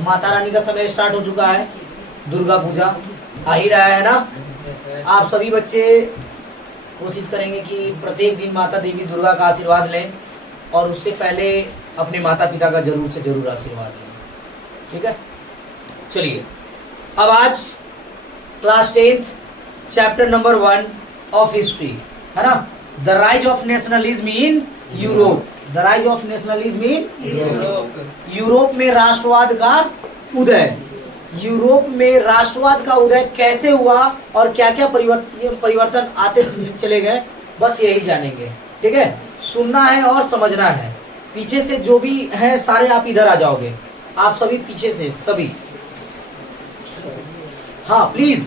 माता रानी का समय स्टार्ट हो चुका है, दुर्गा पूजा आ ही रहा है ना। आप सभी बच्चे कोशिश करेंगे कि प्रत्येक दिन माता देवी दुर्गा का आशीर्वाद लें और उससे पहले अपने माता पिता का जरूर से जरूर आशीर्वाद लें, ठीक है। चलिए अब आज class 10th chapter number 1 of history है ना, the rise of nationalism in Europe. The rise of nationalism in Europe में राष्ट्रवाद का उदय। यूरोप में राष्ट्रवाद का उदय कैसे हुआ और क्या क्या परिवर्तन आते चले गए, बस यही जानेंगे, ठीक है। सुनना है और समझना है। पीछे से जो भी है सारे आप इधर आ जाओगे, आप सभी पीछे से सभी, हाँ प्लीज।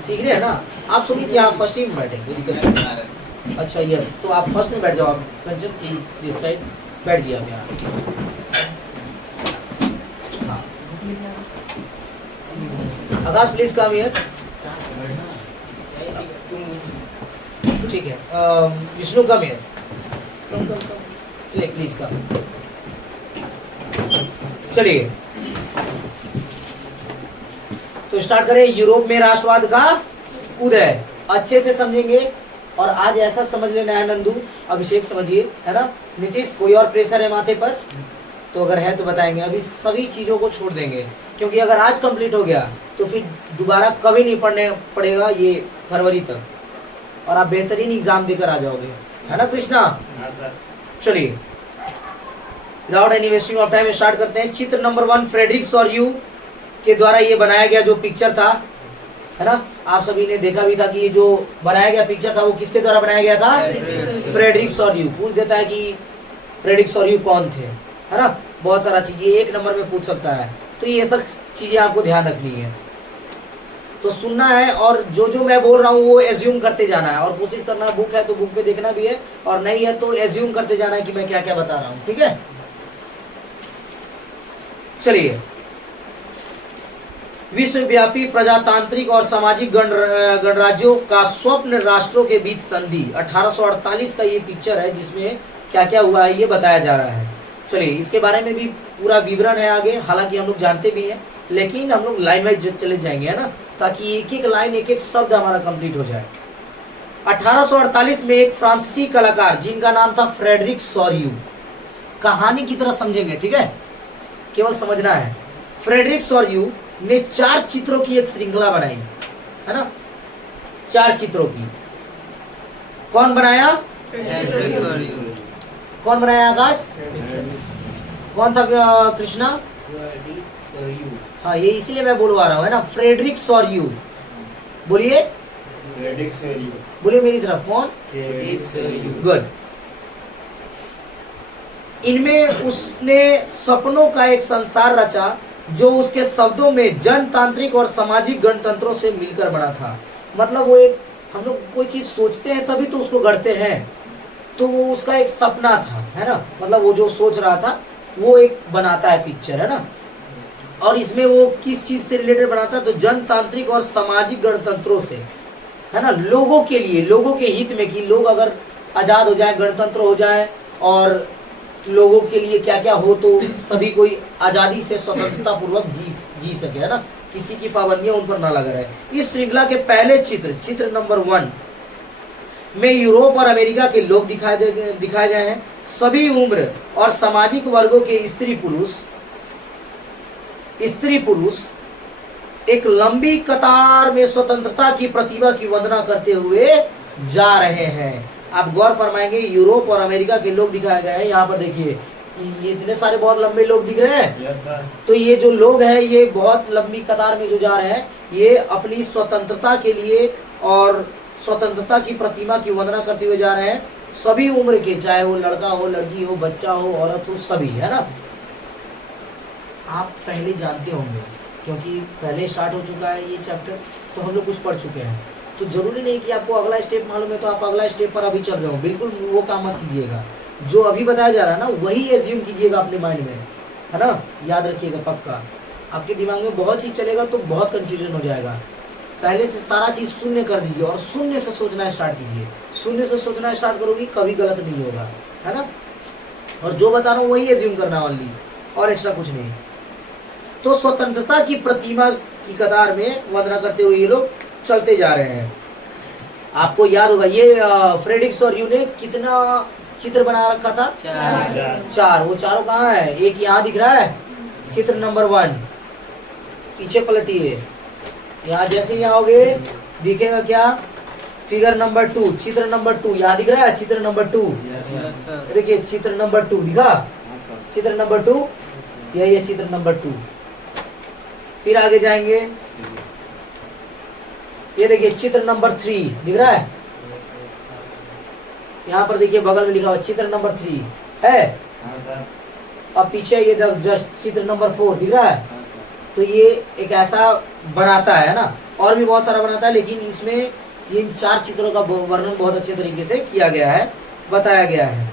सीख रहे हैं ना आप सभी, यहाँ फर्स्ट ही में बैठे, कोई दिक्कत नहीं। अच्छा यस, तो आप फर्स्ट में बैठ जाओ, आप कंचन इस साइड बैठ जाइए आप यहाँ। हाँ आकाश प्लीज कम हियर, ठीक है। विष्णु कम हियर, चलिए प्लीज कम। चलिए तो स्टार्ट करें। यूरोप में राष्ट्रवाद का उदय अच्छे से समझेंगे और आज ऐसा समझ लेना है नंदू, अभिषेक समझिए, है ना। नीतीश कोई और प्रेशर है माथे पर तो अगर है तो बताएंगे, अभी सभी चीजों को छोड़ देंगे क्योंकि अगर आज कंप्लीट हो गया तो फिर दोबारा कभी नहीं पढ़ने पड़ेगा ये फरवरी तक, और आप बेहतरीन एग्जाम देकर आ जाओगे, है ना कृष्णा। चलिए without any wasting of time start करते हैं। चित्र नंबर 1 फ्रेडरिक सॉर्यू के द्वारा ये बनाया गया जो पिक्चर था, है ना, आप सभी ने देखा भी था कि ये जो बनाया गया पिक्चर था वो किसके द्वारा बनाया गया था, फ्रेडरिक सॉर्यू। पूछ देता है कि फ्रेडरिक सॉर्यू कौन थे, है ना। बहुत सारा चीजें 1 नंबर में पूछ सकता है, तो ये सब चीजें आपको ध्यान रखनी है, तो सुनना है और जो जो मैं बोल रहा हूँ वो एज्यूम करते जाना है और कोशिश करना है, बुक है तो बुक पे देखना भी है और नहीं है तो एज्यूम करते जाना है कि मैं क्या क्या बता रहा हूँ, ठीक है। चलिए विश्वव्यापी प्रजातांत्रिक और सामाजिक गणराज्यों का स्वप्न राष्ट्रों के बीच संधि 1848 का ये पिक्चर है जिसमें क्या क्या हुआ है ये बताया जा रहा है। चलिए इसके बारे में भी पूरा विवरण है आगे, हालांकि हम लोग जानते भी हैं लेकिन हम लोग लाइन वाइज चले जाएंगे, है ना, ताकि एक एक लाइन एक एक शब्द हमारा कंप्लीट हो जाए। 1848 में एक फ्रांसीसी कलाकार जिनका नाम था फ्रेडरिक सॉर्यू, कहानी की तरह समझेंगे, ठीक है, केवल समझना है। फ्रेडरिक सॉर्यू ने 4 चित्रों की एक श्रृंखला बनाई, है ना, 4 चित्रों की। कौन बनाया, कौन बनाया आकाश, कौन था कृष्णा, हाँ ये इसीलिए मैं बोलवा रहा हूँ, है ना, फ्रेडरिक सॉर्यू। बोलिए फ्रेडरिक सॉर्यू, बोलिए मेरी तरफ, कौन, फ्रेडरिक सॉर्यू, गुड। इनमें उसने सपनों का एक संसार रचा जो उसके शब्दों में जनतांत्रिक और सामाजिक गणतंत्रों से मिलकर बना था। मतलब वो एक, हम लोग कोई चीज सोचते हैं तभी तो उसको गढ़ते हैं, तो वो उसका एक सपना था, है ना, मतलब वो जो सोच रहा था वो एक बनाता है पिक्चर, है ना। और इसमें वो किस चीज से रिलेटेड बनाता है, तो जनतांत्रिक और सामाजिक गणतंत्रों से, है ना, लोगों के लिए, लोगों के हित में, कि लोग अगर आजाद हो जाए, गणतंत्र हो जाए और लोगों के लिए क्या क्या हो तो सभी कोई आजादी से स्वतंत्रता पूर्वक जी सके, है ना, किसी की पाबंदियां उन पर ना लगा रहे। इस श्रृंखला के पहले चित्र नंबर 1 में यूरोप और अमेरिका के लोग दिखाए गए हैं। सभी उम्र और सामाजिक वर्गों के स्त्री पुरुष एक लंबी कतार में स्वतंत्रता की प्रतिभा की वंदना करते हुए जा रहे हैं। आप गौर फरमाएंगे यूरोप और अमेरिका के लोग दिखाए गए हैं, यहाँ पर देखिए ये इतने सारे बहुत लंबे लोग दिख रहे हैं, तो ये जो लोग हैं ये बहुत लंबी कतार में जो जा रहे हैं ये अपनी स्वतंत्रता के लिए और स्वतंत्रता की प्रतिमा की वंदना करते हुए जा रहे हैं। सभी उम्र के, चाहे वो लड़का हो, लड़की हो, बच्चा हो, औरत हो, सभी, है ना। आप पहले जानते होंगे क्योंकि पहले स्टार्ट हो चुका है ये चैप्टर, तो हम लोग कुछ पढ़ चुके हैं, तो जरूरी नहीं कि आपको अगला स्टेप मालूम है तो आप अगला स्टेप पर अभी चल रहे हो, बिल्कुल वो काम मत कीजिएगा। जो अभी बताया जा रहा है ना वही एज्यूम कीजिएगा अपने माइंड में, है ना, याद रखिएगा पक्का। आपके दिमाग में बहुत चीज चलेगा तो बहुत कंफ्यूजन हो जाएगा। पहले से सारा चीज शून्य कर दीजिए और शून्य से सोचना स्टार्ट कीजिए। शून्य से सोचना स्टार्ट करोगे कभी गलत नहीं होगा, है ना। और जो बता रहा हूँ वही एज्यूम करना ओनली, और एक्स्ट्रा कुछ नहीं। तो स्वतंत्रता की प्रतिमा की कतार में वंदना करते हुए ये लोग चलते जा रहे हैं। आपको याद होगा ये फ्रेडरिक और यू ने कितना चित्र बना रखा था? 4। वो चारों कहाँ है? एक यहाँ दिख रहा है, चित्र नंबर 1। पीछे पलटिए, यहाँ जैसे यहाँ आओगे दिखेगा क्या? फिगर नंबर 2, चित्र नंबर 2 यहाँ दिख रहा है, चित्र नंबर 2। देखिए चित्र नंबर 2 दिखा, चित्र नंबर 2, यही है चित्र नंबर 2। फिर आगे जाएंगे, ये देखिए चित्र नंबर 3 दिख रहा है, यहाँ पर देखिए बगल में लिखा हुआ चित्र नंबर 3 है। अब पीछे ये जस्ट चित्र नंबर 4 दिख रहा है। तो ये एक ऐसा बनाता है ना, और भी बहुत सारा बनाता है, लेकिन इसमें इन 4 चित्रों का वर्णन बहुत अच्छे तरीके से किया गया है, बताया गया है।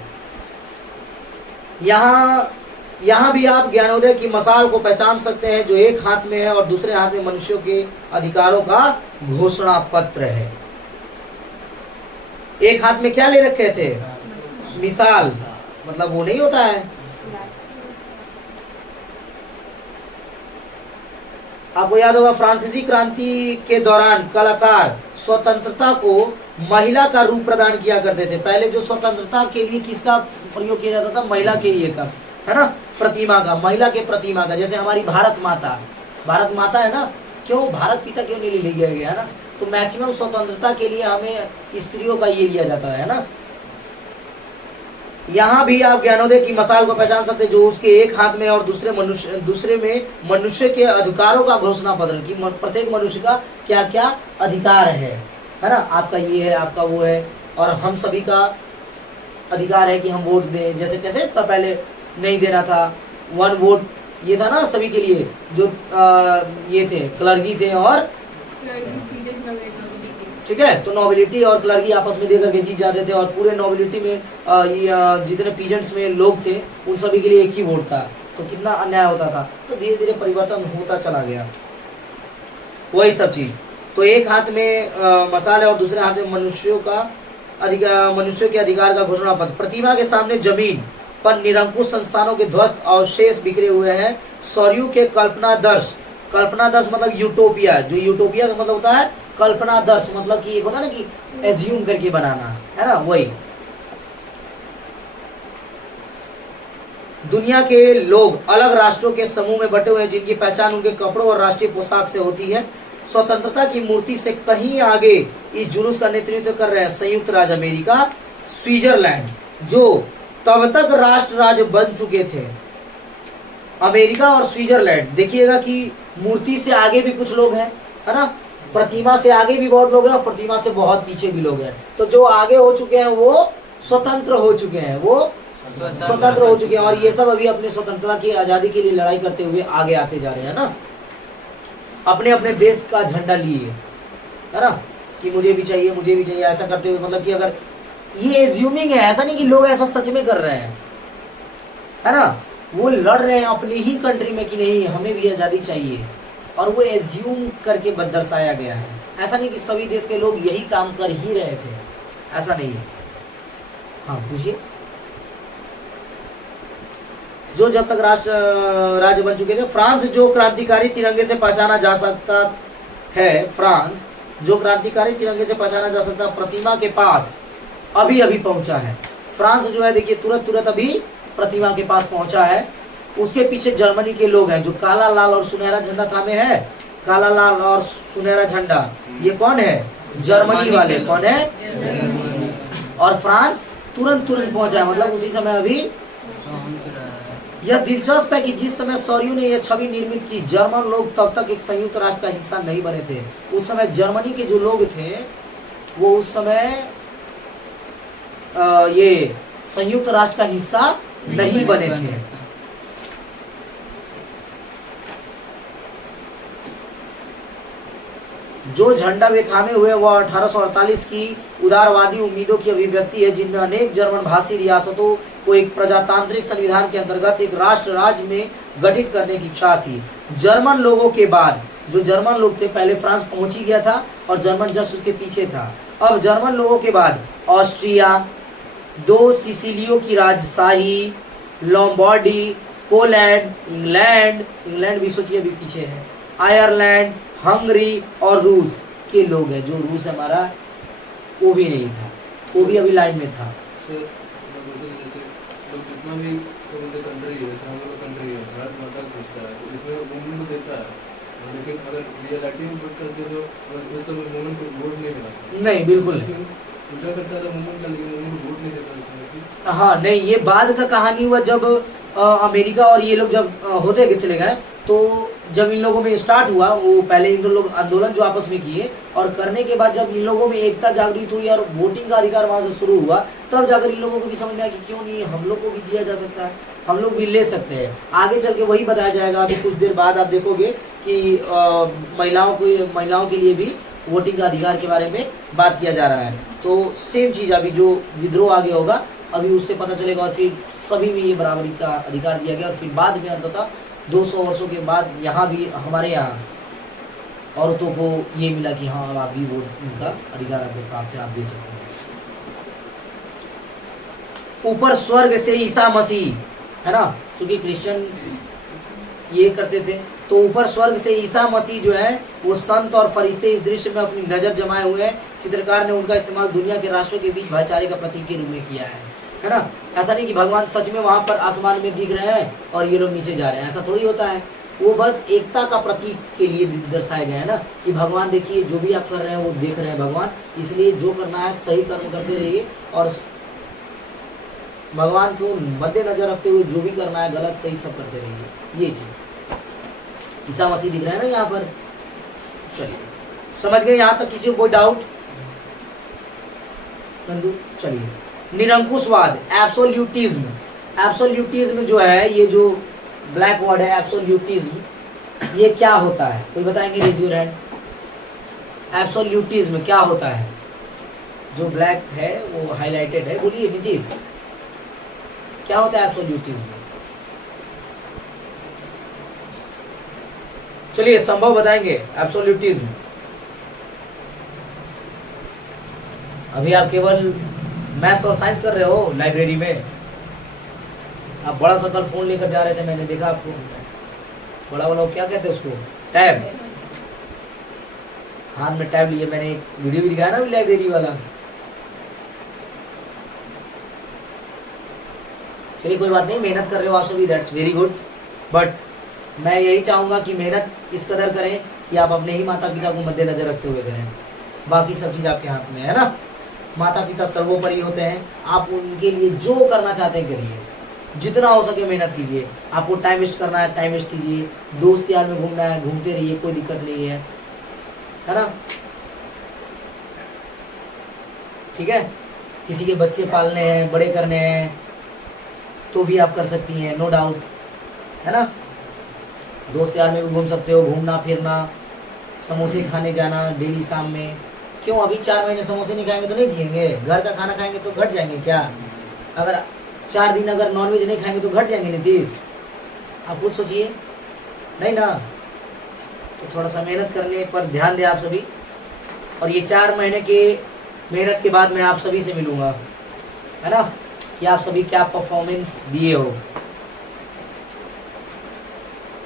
यहाँ भी आप ज्ञानोदय की मसाल को पहचान सकते हैं, जो एक हाथ में है और दूसरे हाथ में मनुष्यों के अधिकारों का घोषणा पत्र है। एक हाथ में क्या ले रखे थे? मिसाल, मतलब वो नहीं होता है, आपको याद होगा फ्रांसीसी क्रांति के दौरान कलाकार स्वतंत्रता को महिला का रूप प्रदान किया करते थे। पहले जो स्वतंत्रता के लिए किसका प्रयोग किया जाता था? महिला के लिए का, है ना, प्रतिमा का, महिला के प्रतिमा का। जैसे हमारी भारत माता है ना, क्यों भारत पिता क्यों नहीं ले लिया गया है ना? तो मैक्सिमम स्वतंत्रता के लिए हमें स्त्रियों का ये लिया जाता है ना। यहाँ भी आप ज्ञानोदय की मसाल को पहचान सकते हैं, जो उसके एक हाथ में और दूसरे में मनुष्य के अधिकारों का घोषणा पत्र की, प्रत्येक मनुष्य का क्या क्या अधिकार है ना। आपका ये है, आपका वो है, और हम सभी का अधिकार है कि हम वोट दें। जैसे कैसे था पहले नहीं देना था, 1 वोट ये था ना सभी के लिए, जो ये थे क्लर्की थे और ठीक है, तो नोबिलिटी और क्लर्की आपस में देकर के जीत जाते थे, और पूरे नोबिलिटी में जितने पीजेंट्स में लोग थे उन सभी के लिए एक ही वोट था। तो कितना अन्याय होता था। तो धीरे धीरे परिवर्तन होता चला गया, वही सब चीज। तो एक हाथ में मसाल है और दूसरे हाथ में मनुष्यों के अधिकार का घोषणा पत्र। प्रतिमा के सामने जमीन पर निरंकुश संस्थानों के ध्वस्त अवशेष बिखरे हुए हैं। सरयू के कल्पनादर्श मतलब यूटोपिया, जो यूटोपिया का मतलब होता है कल्पनादर्श, मतलब कि एक होता है ना कि एज्यूम करके बनाना, है ना, वही। दुनिया के लोग अलग राष्ट्रों के समूह में बटे हुए हैं, जिनकी पहचान उनके कपड़ों और राष्ट्रीय पोशाक से होती है। स्वतंत्रता की मूर्ति से कहीं आगे इस जुलूस का नेतृत्व कर रहे हैं संयुक्त राज्य अमेरिका, स्विट्जरलैंड, जो तब तक राष्ट्र राज्य बन चुके थे। अमेरिका और स्विट्जरलैंड, देखिएगा कि मूर्ति से आगे भी कुछ लोग हैं, है ना, प्रतिमा से आगे भी बहुत लोग हैं और प्रतिमा से बहुत पीछे भी लोग हैं। तो जो आगे हो चुके हैं वो स्वतंत्र हो चुके हैं, और ये सब अभी अपने स्वतंत्रता की आजादी के लिए लड़ाई करते हुए आगे आते जा रहे हैं ना, अपने अपने देश का झंडा लिए, है ना, कि मुझे भी चाहिए ऐसा करते हुए। मतलब कि अगर ये एज्यूमिंग है, ऐसा नहीं कि लोग ऐसा सच में कर रहे हैं, है ना, वो लड़ रहे हैं अपनी ही कंट्री में कि नहीं हमें भी आजादी चाहिए, और वो एज्यूम करके दर्शाया गया है। ऐसा नहीं कि सभी देश के लोग यही काम कर ही रहे थे, ऐसा नहीं है। हाँ पूछिए। जो जब तक राज्य बन चुके थे, फ्रांस जो क्रांतिकारी तिरंगे से पहचाना जा सकता है, प्रतिमा के पास अभी पहुंचा है। फ्रांस जो है देखिए तुरंत अभी प्रतिमा के पास पहुंचा है। उसके पीछे जर्मनी के लोग हैं जो काला लाल और सुनहरा झंडा थामे है। काला लाल और सुनहरा झंडा, ये कौन है? जर्मनी वाले। कौन है? और फ्रांस तुरंत पहुंचा है, मतलब उसी समय अभी। यह दिलचस्प है कि जिस समय सौर्यू ने यह छवि निर्मित की, जर्मन लोग तब तक एक संयुक्त राष्ट्र का हिस्सा नहीं बने थे। उस समय जर्मनी के जो लोग थे वो उस समय ये संयुक्त राष्ट्र का हिस्सा नहीं बने थे। जो झंडा वे थामे हुए वह 1848 की उदारवादी उम्मीदों की अभिव्यक्ति है, जिनमें अनेक जर्मन भाषी रियासतों को एक प्रजातांत्रिक संविधान के अंतर्गत एक राष्ट्र राज्य में गठित करने की इच्छा थी। जर्मन लोगों के बाद जो जर्मन लोग थे, पहले फ्रांस पहुंच ही गया था और जर्मन जस्ट उसके पीछे था। अब जर्मन लोगों के बाद ऑस्ट्रिया, 2 सिसिलियों की राजशाही, लोम्बार्डी, पोलैंड, इंग्लैंड भी सोचिए अभी पीछे है, आयरलैंड, हंगरी और रूस के लोग हैं। जो रूस हमारा वो भी नहीं था, वो भी अभी लाइन में था। सर जैसे लोग जितना भी कंट्री है, जैसे हम लोग का कंट्री है, भारत माता पूछता है तो इसमें वुमेन को देता है, लेकिन अगर रियलिटी में बात करते तो उस समय वुमेन को वोट नहीं मिला। नहीं, बिल्कुल नहीं। पूजा करता था वुमेन का, लेकिन वुमेन को वोट नहीं देता उस समय। हाँ नहीं, ये बाद का कहानी हुआ जब अमेरिका और ये लोग जब होते गए चले गए, तो जब इन लोगों में स्टार्ट हुआ, वो पहले इन लोग आंदोलन जो आपस में किए और करने के बाद जब इन लोगों में एकता जागृत हुई और वोटिंग का अधिकार वहां से शुरू हुआ, तब जाकर इन लोगों को भी समझ में आया कि क्यों नहीं हम लोग को भी दिया जा सकता है, हम लोग भी ले सकते हैं। आगे चल के वही बताया जाएगा। अभी कुछ देर बाद आप देखोगे कि महिलाओं के लिए भी वोटिंग का अधिकार के बारे में बात किया जा रहा है। तो सेम चीज अभी जो विद्रोह आगे होगा अभी उससे पता चलेगा, और फिर सभी में ये बराबरी का अधिकार दिया गया। और फिर बाद में अंततः 200 वर्षों के बाद यहाँ भी हमारे यहाँ औरतों को ये मिला कि हाँ अब आप भी वोट उनका अधिकार आपको प्राप्त है, आप दे सकते हैं। ऊपर स्वर्ग से ईसा मसीह, है ना, क्योंकि क्रिश्चियन ये करते थे, तो ऊपर स्वर्ग से ईसा मसीह जो है वो संत और फरिश्ते इस दृश्य में अपनी नजर जमाए हुए हैं। चित्रकार ने उनका इस्तेमाल दुनिया के राष्ट्रों के बीच भाईचारे का प्रतीक के रूप में किया है ना। ऐसा नहीं कि भगवान सच में वहां पर आसमान में दिख रहे हैं और ये लोग नीचे जा रहे हैं, ऐसा थोड़ी होता है। वो बस एकता का प्रतीक के लिए दर्शाए गए हैं ना, कि भगवान देखिए जो भी आप कर रहे हैं वो देख रहे हैं भगवान, इसलिए जो करना है सही कर्म करते रहिए और भगवान को मद्देनजर रखते हुए जो भी करना है गलत सही सब करते रहिए। ये चीज ईसा मसीह दिख रहा है ना यहाँ पर। चलिए समझ गए यहाँ तक? किसी को कोई डाउट? नंदू चलिए, निरंकुशवाद, एब्सोल्यूटिज्म। एब्सोल्यूटिज्म जो है, ये जो ब्लैक वर्ड है एब्सोल्यूटिज्म, ये क्या होता है? कोई बताएंगे? Raise your hand. एब्सोल्यूटिज्म क्या होता है? जो ब्लैक है वो हाईलाइटेड है, बोलिए नीतीश, क्या होता है एब्सोल्यूटिज्म? चलिए संभव बताएंगे एब्सोल्यूटिज्म। अभी आप केवल मैथ्स और साइंस कर रहे हो लाइब्रेरी में, आप बड़ा सा कल फोन लेकर जा रहे थे, मैंने देखा आपको, बड़ा वाला क्या कहते हैं उसको, टैब, हाथ में टैब लिए। मैंने एक वीडियो भी दिखाया ना लाइब्रेरी वाला। चलिए कोई बात नहीं, मेहनत कर रहे हो आप सभी, दैट्स वेरी गुड, बट मैं यही चाहूंगा कि मेहनत इस कदर करें कि आप अपने ही माता पिता को मद्देनजर रखते हुए करें, बाकी सब चीज़ आपके हाथ में है ना। माता पिता सर्वोपरि होते हैं, आप उनके लिए जो करना चाहते हैं करिए, जितना हो सके मेहनत कीजिए। आपको टाइम वेस्ट करना है टाइम वेस्ट कीजिए, दोस्त यार में घूमना है घूमते रहिए, कोई दिक्कत नहीं है ना। ठीक है, किसी के बच्चे पालने हैं, बड़े करने हैं, तो भी आप कर सकती हैं, नो डाउट, है ना। दोस्त यार में भी घूम सकते हो, घूमना फिरना, समोसे खाने जाना डेली शाम में। क्यों अभी 4 महीने समोसे नहीं खाएंगे तो नहीं जिएंगे? घर का खाना खाएंगे तो घट जाएंगे क्या? अगर 4 दिन अगर नॉनवेज नहीं खाएंगे तो घट जाएंगे नीतीश? आप खुद सोचिए, नहीं ना। तो थोड़ा सा मेहनत करने पर ध्यान दें आप सभी, और ये 4 महीने के मेहनत के बाद मैं आप सभी से मिलूंगा, है ना, कि आप सभी क्या परफॉर्मेंस दिए हो।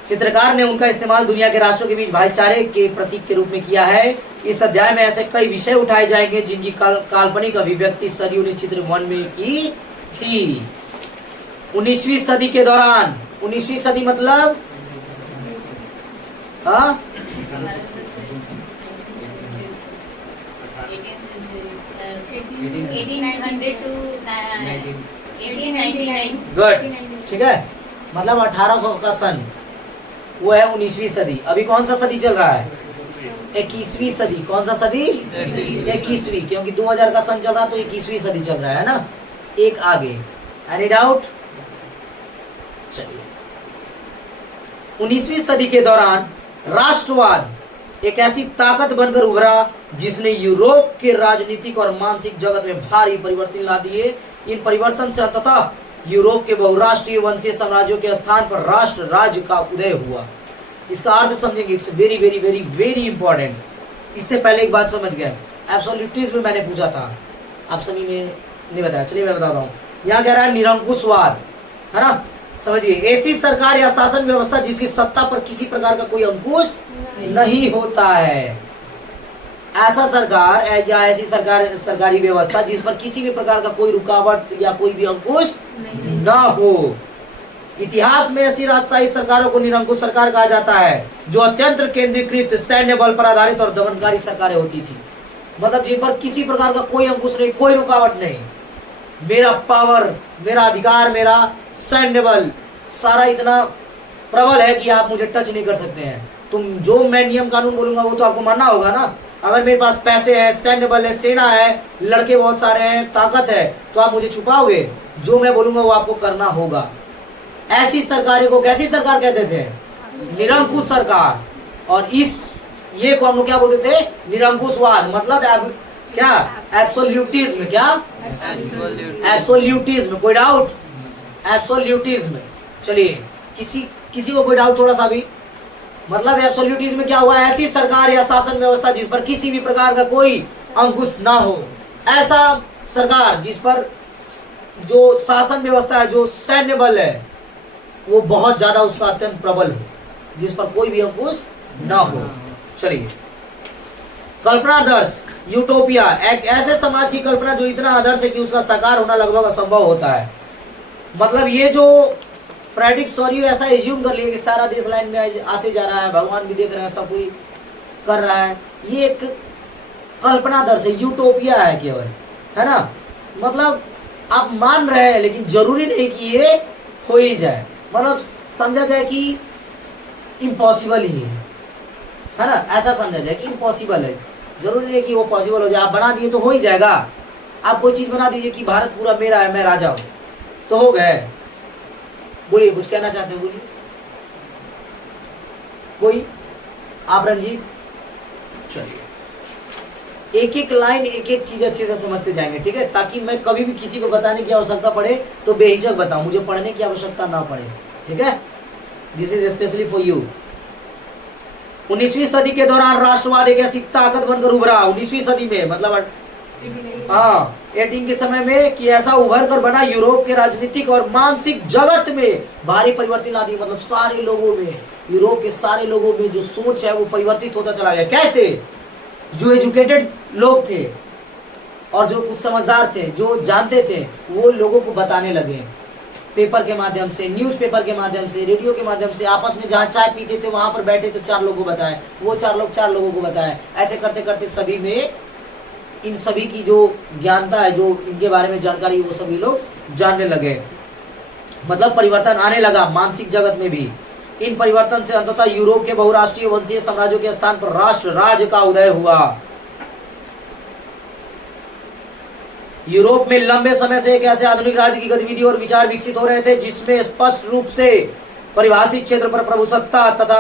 चित्रकार ने उनका इस्तेमाल दुनिया के राष्ट्रों के बीच भाईचारे के प्रतीक के रूप में किया है। इस अध्याय में ऐसे कई विषय उठाए जाएंगे जिनकी काल्पनिक अभिव्यक्ति सरयू ने चित्र 1 में की थी। 19वीं सदी के दौरान, 19वीं सदी मतलब हाँ, गुड, ठीक है, मतलब 1800 का सन वो है 19वीं सदी। अभी कौन सा सदी चल रहा है? 21वीं सदी। कौन सा सदी? 21वीं, क्योंकि 2000 का सन चल रहा है तो 21वीं सदी चल रहा है ना, एक आगे। Any doubt? चलिए, 19वीं सदी के दौरान राष्ट्रवाद एक ऐसी ताकत बनकर उभरा जिसने यूरोप के राजनीतिक और मानसिक जगत में भारी परिवर्तन ला दिए। इन परिवर्तन से अंततः यूरोप के बहुराष्ट्रीय वंशीय साम्राज्यों के स्थान पर राष्ट्र राज्य का उदय हुआ। इसका अर्थ समझेंगे, it's very very very very important. इससे पहले एक बात समझ गए, एब्सोल्यूटिज्म मैंने पूछा था, आप सभी में नहीं बताया, चलिए मैं बताता हूँ। यहाँ कह रहा है निरंकुशवाद, है ना। समझिए, ऐसी सरकार या शासन व्यवस्था जिसकी सत्ता पर किसी प्रकार का कोई अंकुश नहीं होता है। ऐसा सरकार या ऐसी सरकारी व्यवस्था जिस पर किसी भी प्रकार का कोई रुकावट या कोई भी अंकुश ना हो। इतिहास में ऐसी राजशाही सरकारों को निरंकुश सरकार कहा जाता है, जो अत्यंत केंद्रीकृत सैन्य बल पर आधारित और दमनकारी सरकारें होती थी। मतलब जिन पर किसी प्रकार का कोई अंकुश नहीं, कोई रुकावट नहीं। मेरा पावर, मेरा अधिकार, मेरा सैन्य बल सारा इतना प्रबल है कि आप मुझे टच नहीं कर सकते हैं। तुम जो मैं नियम कानून बोलूंगा वो तो आपको मानना होगा ना। अगर मेरे पास पैसे है, सैन्य बल है, सेना है, लड़के बहुत सारे हैं, ताकत है, तो आप मुझे छुपाओगे? जो मैं बोलूंगा वो आपको करना होगा। ऐसी सरकारों को कैसी सरकार कहते थे? निरंकुश सरकार। और ये को हम लोग क्या बोलते थे? निरंकुशवाद। मतलब क्या? एब्सोल्यूटिज्म। क्या? एब्सोल्यूटिज्म। कोई डाउट? एब्सोल्यूटिज्म। चलिए, किसी को कोई डाउट थोड़ा सा भी? मतलब एब्सोल्यूटिज्म में क्या हुआ? ऐसी सरकार या शासन व्यवस्था जिस पर किसी भी प्रकार का कोई अंकुश ना हो। ऐसा सरकार जिस पर जो शासन व्यवस्था है, जो सैन्य बल है, वो बहुत ज्यादा उसका अत्यंत प्रबल हो, जिस पर कोई भी अंकुश ना हो। चलिए, कल्पना आदर्श, यूटोपिया, एक ऐसे समाज की कल्पना जो इतना आदर्श है कि उसका साकार होना लगभग असंभव होता है। मतलब ये जो फ्रेडरिक सोरियो ऐसा एज्यूम कर लिया कि सारा देश लाइन में आते जा रहा है, भगवान भी देख रहे हैं, सब कोई कर रहा है, ये एक कल्पना आदर्श है, यूटोपिया है केवल, है ना। मतलब आप मान रहे हैं लेकिन जरूरी नहीं कि ये हो ही जाए। मतलब समझा जाए कि इम्पॉसिबल ही है ना। ऐसा समझा जाए कि इम्पॉसिबल है, जरूरी नहीं कि वो पॉसिबल हो जाए। आप बना दिए तो हो ही जाएगा। आप कोई चीज बना दीजिए कि भारत पूरा मेरा है, मैं राजा हूं, तो हो गए। बोलिए, कुछ कहना चाहते हो? बोलिए कोई। आप रंजीत? चलिए, एक एक लाइन, एक एक चीज अच्छे से समझते जाएंगे, ठीक है, ताकि मैं कभी भी किसी को बताने की आवश्यकता पड़े तो बेहिचक बताऊं, मुझे पढ़ने की आवश्यकता ना पड़े, ठीक है। This is specially for you. 19वीं सदी के दौरान राष्ट्रवाद एक ऐसी ताकत बनकर उभरा। 19वीं सदी में मतलब 18 के समय में कि ऐसा उभर कर बना, यूरोप के राजनीतिक और मानसिक जगत में भारी परिवर्तन ला दी। मतलब सारे लोगों में, यूरोप के सारे लोगों में जो सोच है वो परिवर्तित होता चला गया। कैसे? जो एजुकेटेड लोग थे और जो कुछ समझदार थे, जो जानते थे, वो लोगों को बताने लगे, पेपर के माध्यम से, न्यूज़पेपर के माध्यम से, रेडियो के माध्यम से। आपस में जहाँ चाय पीते थे वहां पर बैठे तो 4 लोगों को बताए, वो 4 लोग 4 लोगों को बताए। ऐसे करते करते सभी में, इन सभी की जो ज्ञानता है, जो इनके बारे में जानकारी, वो सभी लोग जानने लगे। मतलब परिवर्तन आने लगा मानसिक जगत में भी। इन परिवर्तन से अंततः यूरोप के बहुराष्ट्रीय वंशीय साम्राज्यों के स्थान पर राष्ट्र राज्य का उदय हुआ। यूरोप में लंबे समय से एक ऐसे आधुनिक राज्य की गतिविधि और विचार विकसित हो रहे थे जिसमें स्पष्ट रूप से परिभाषित क्षेत्र पर प्रभुसत्ता तथा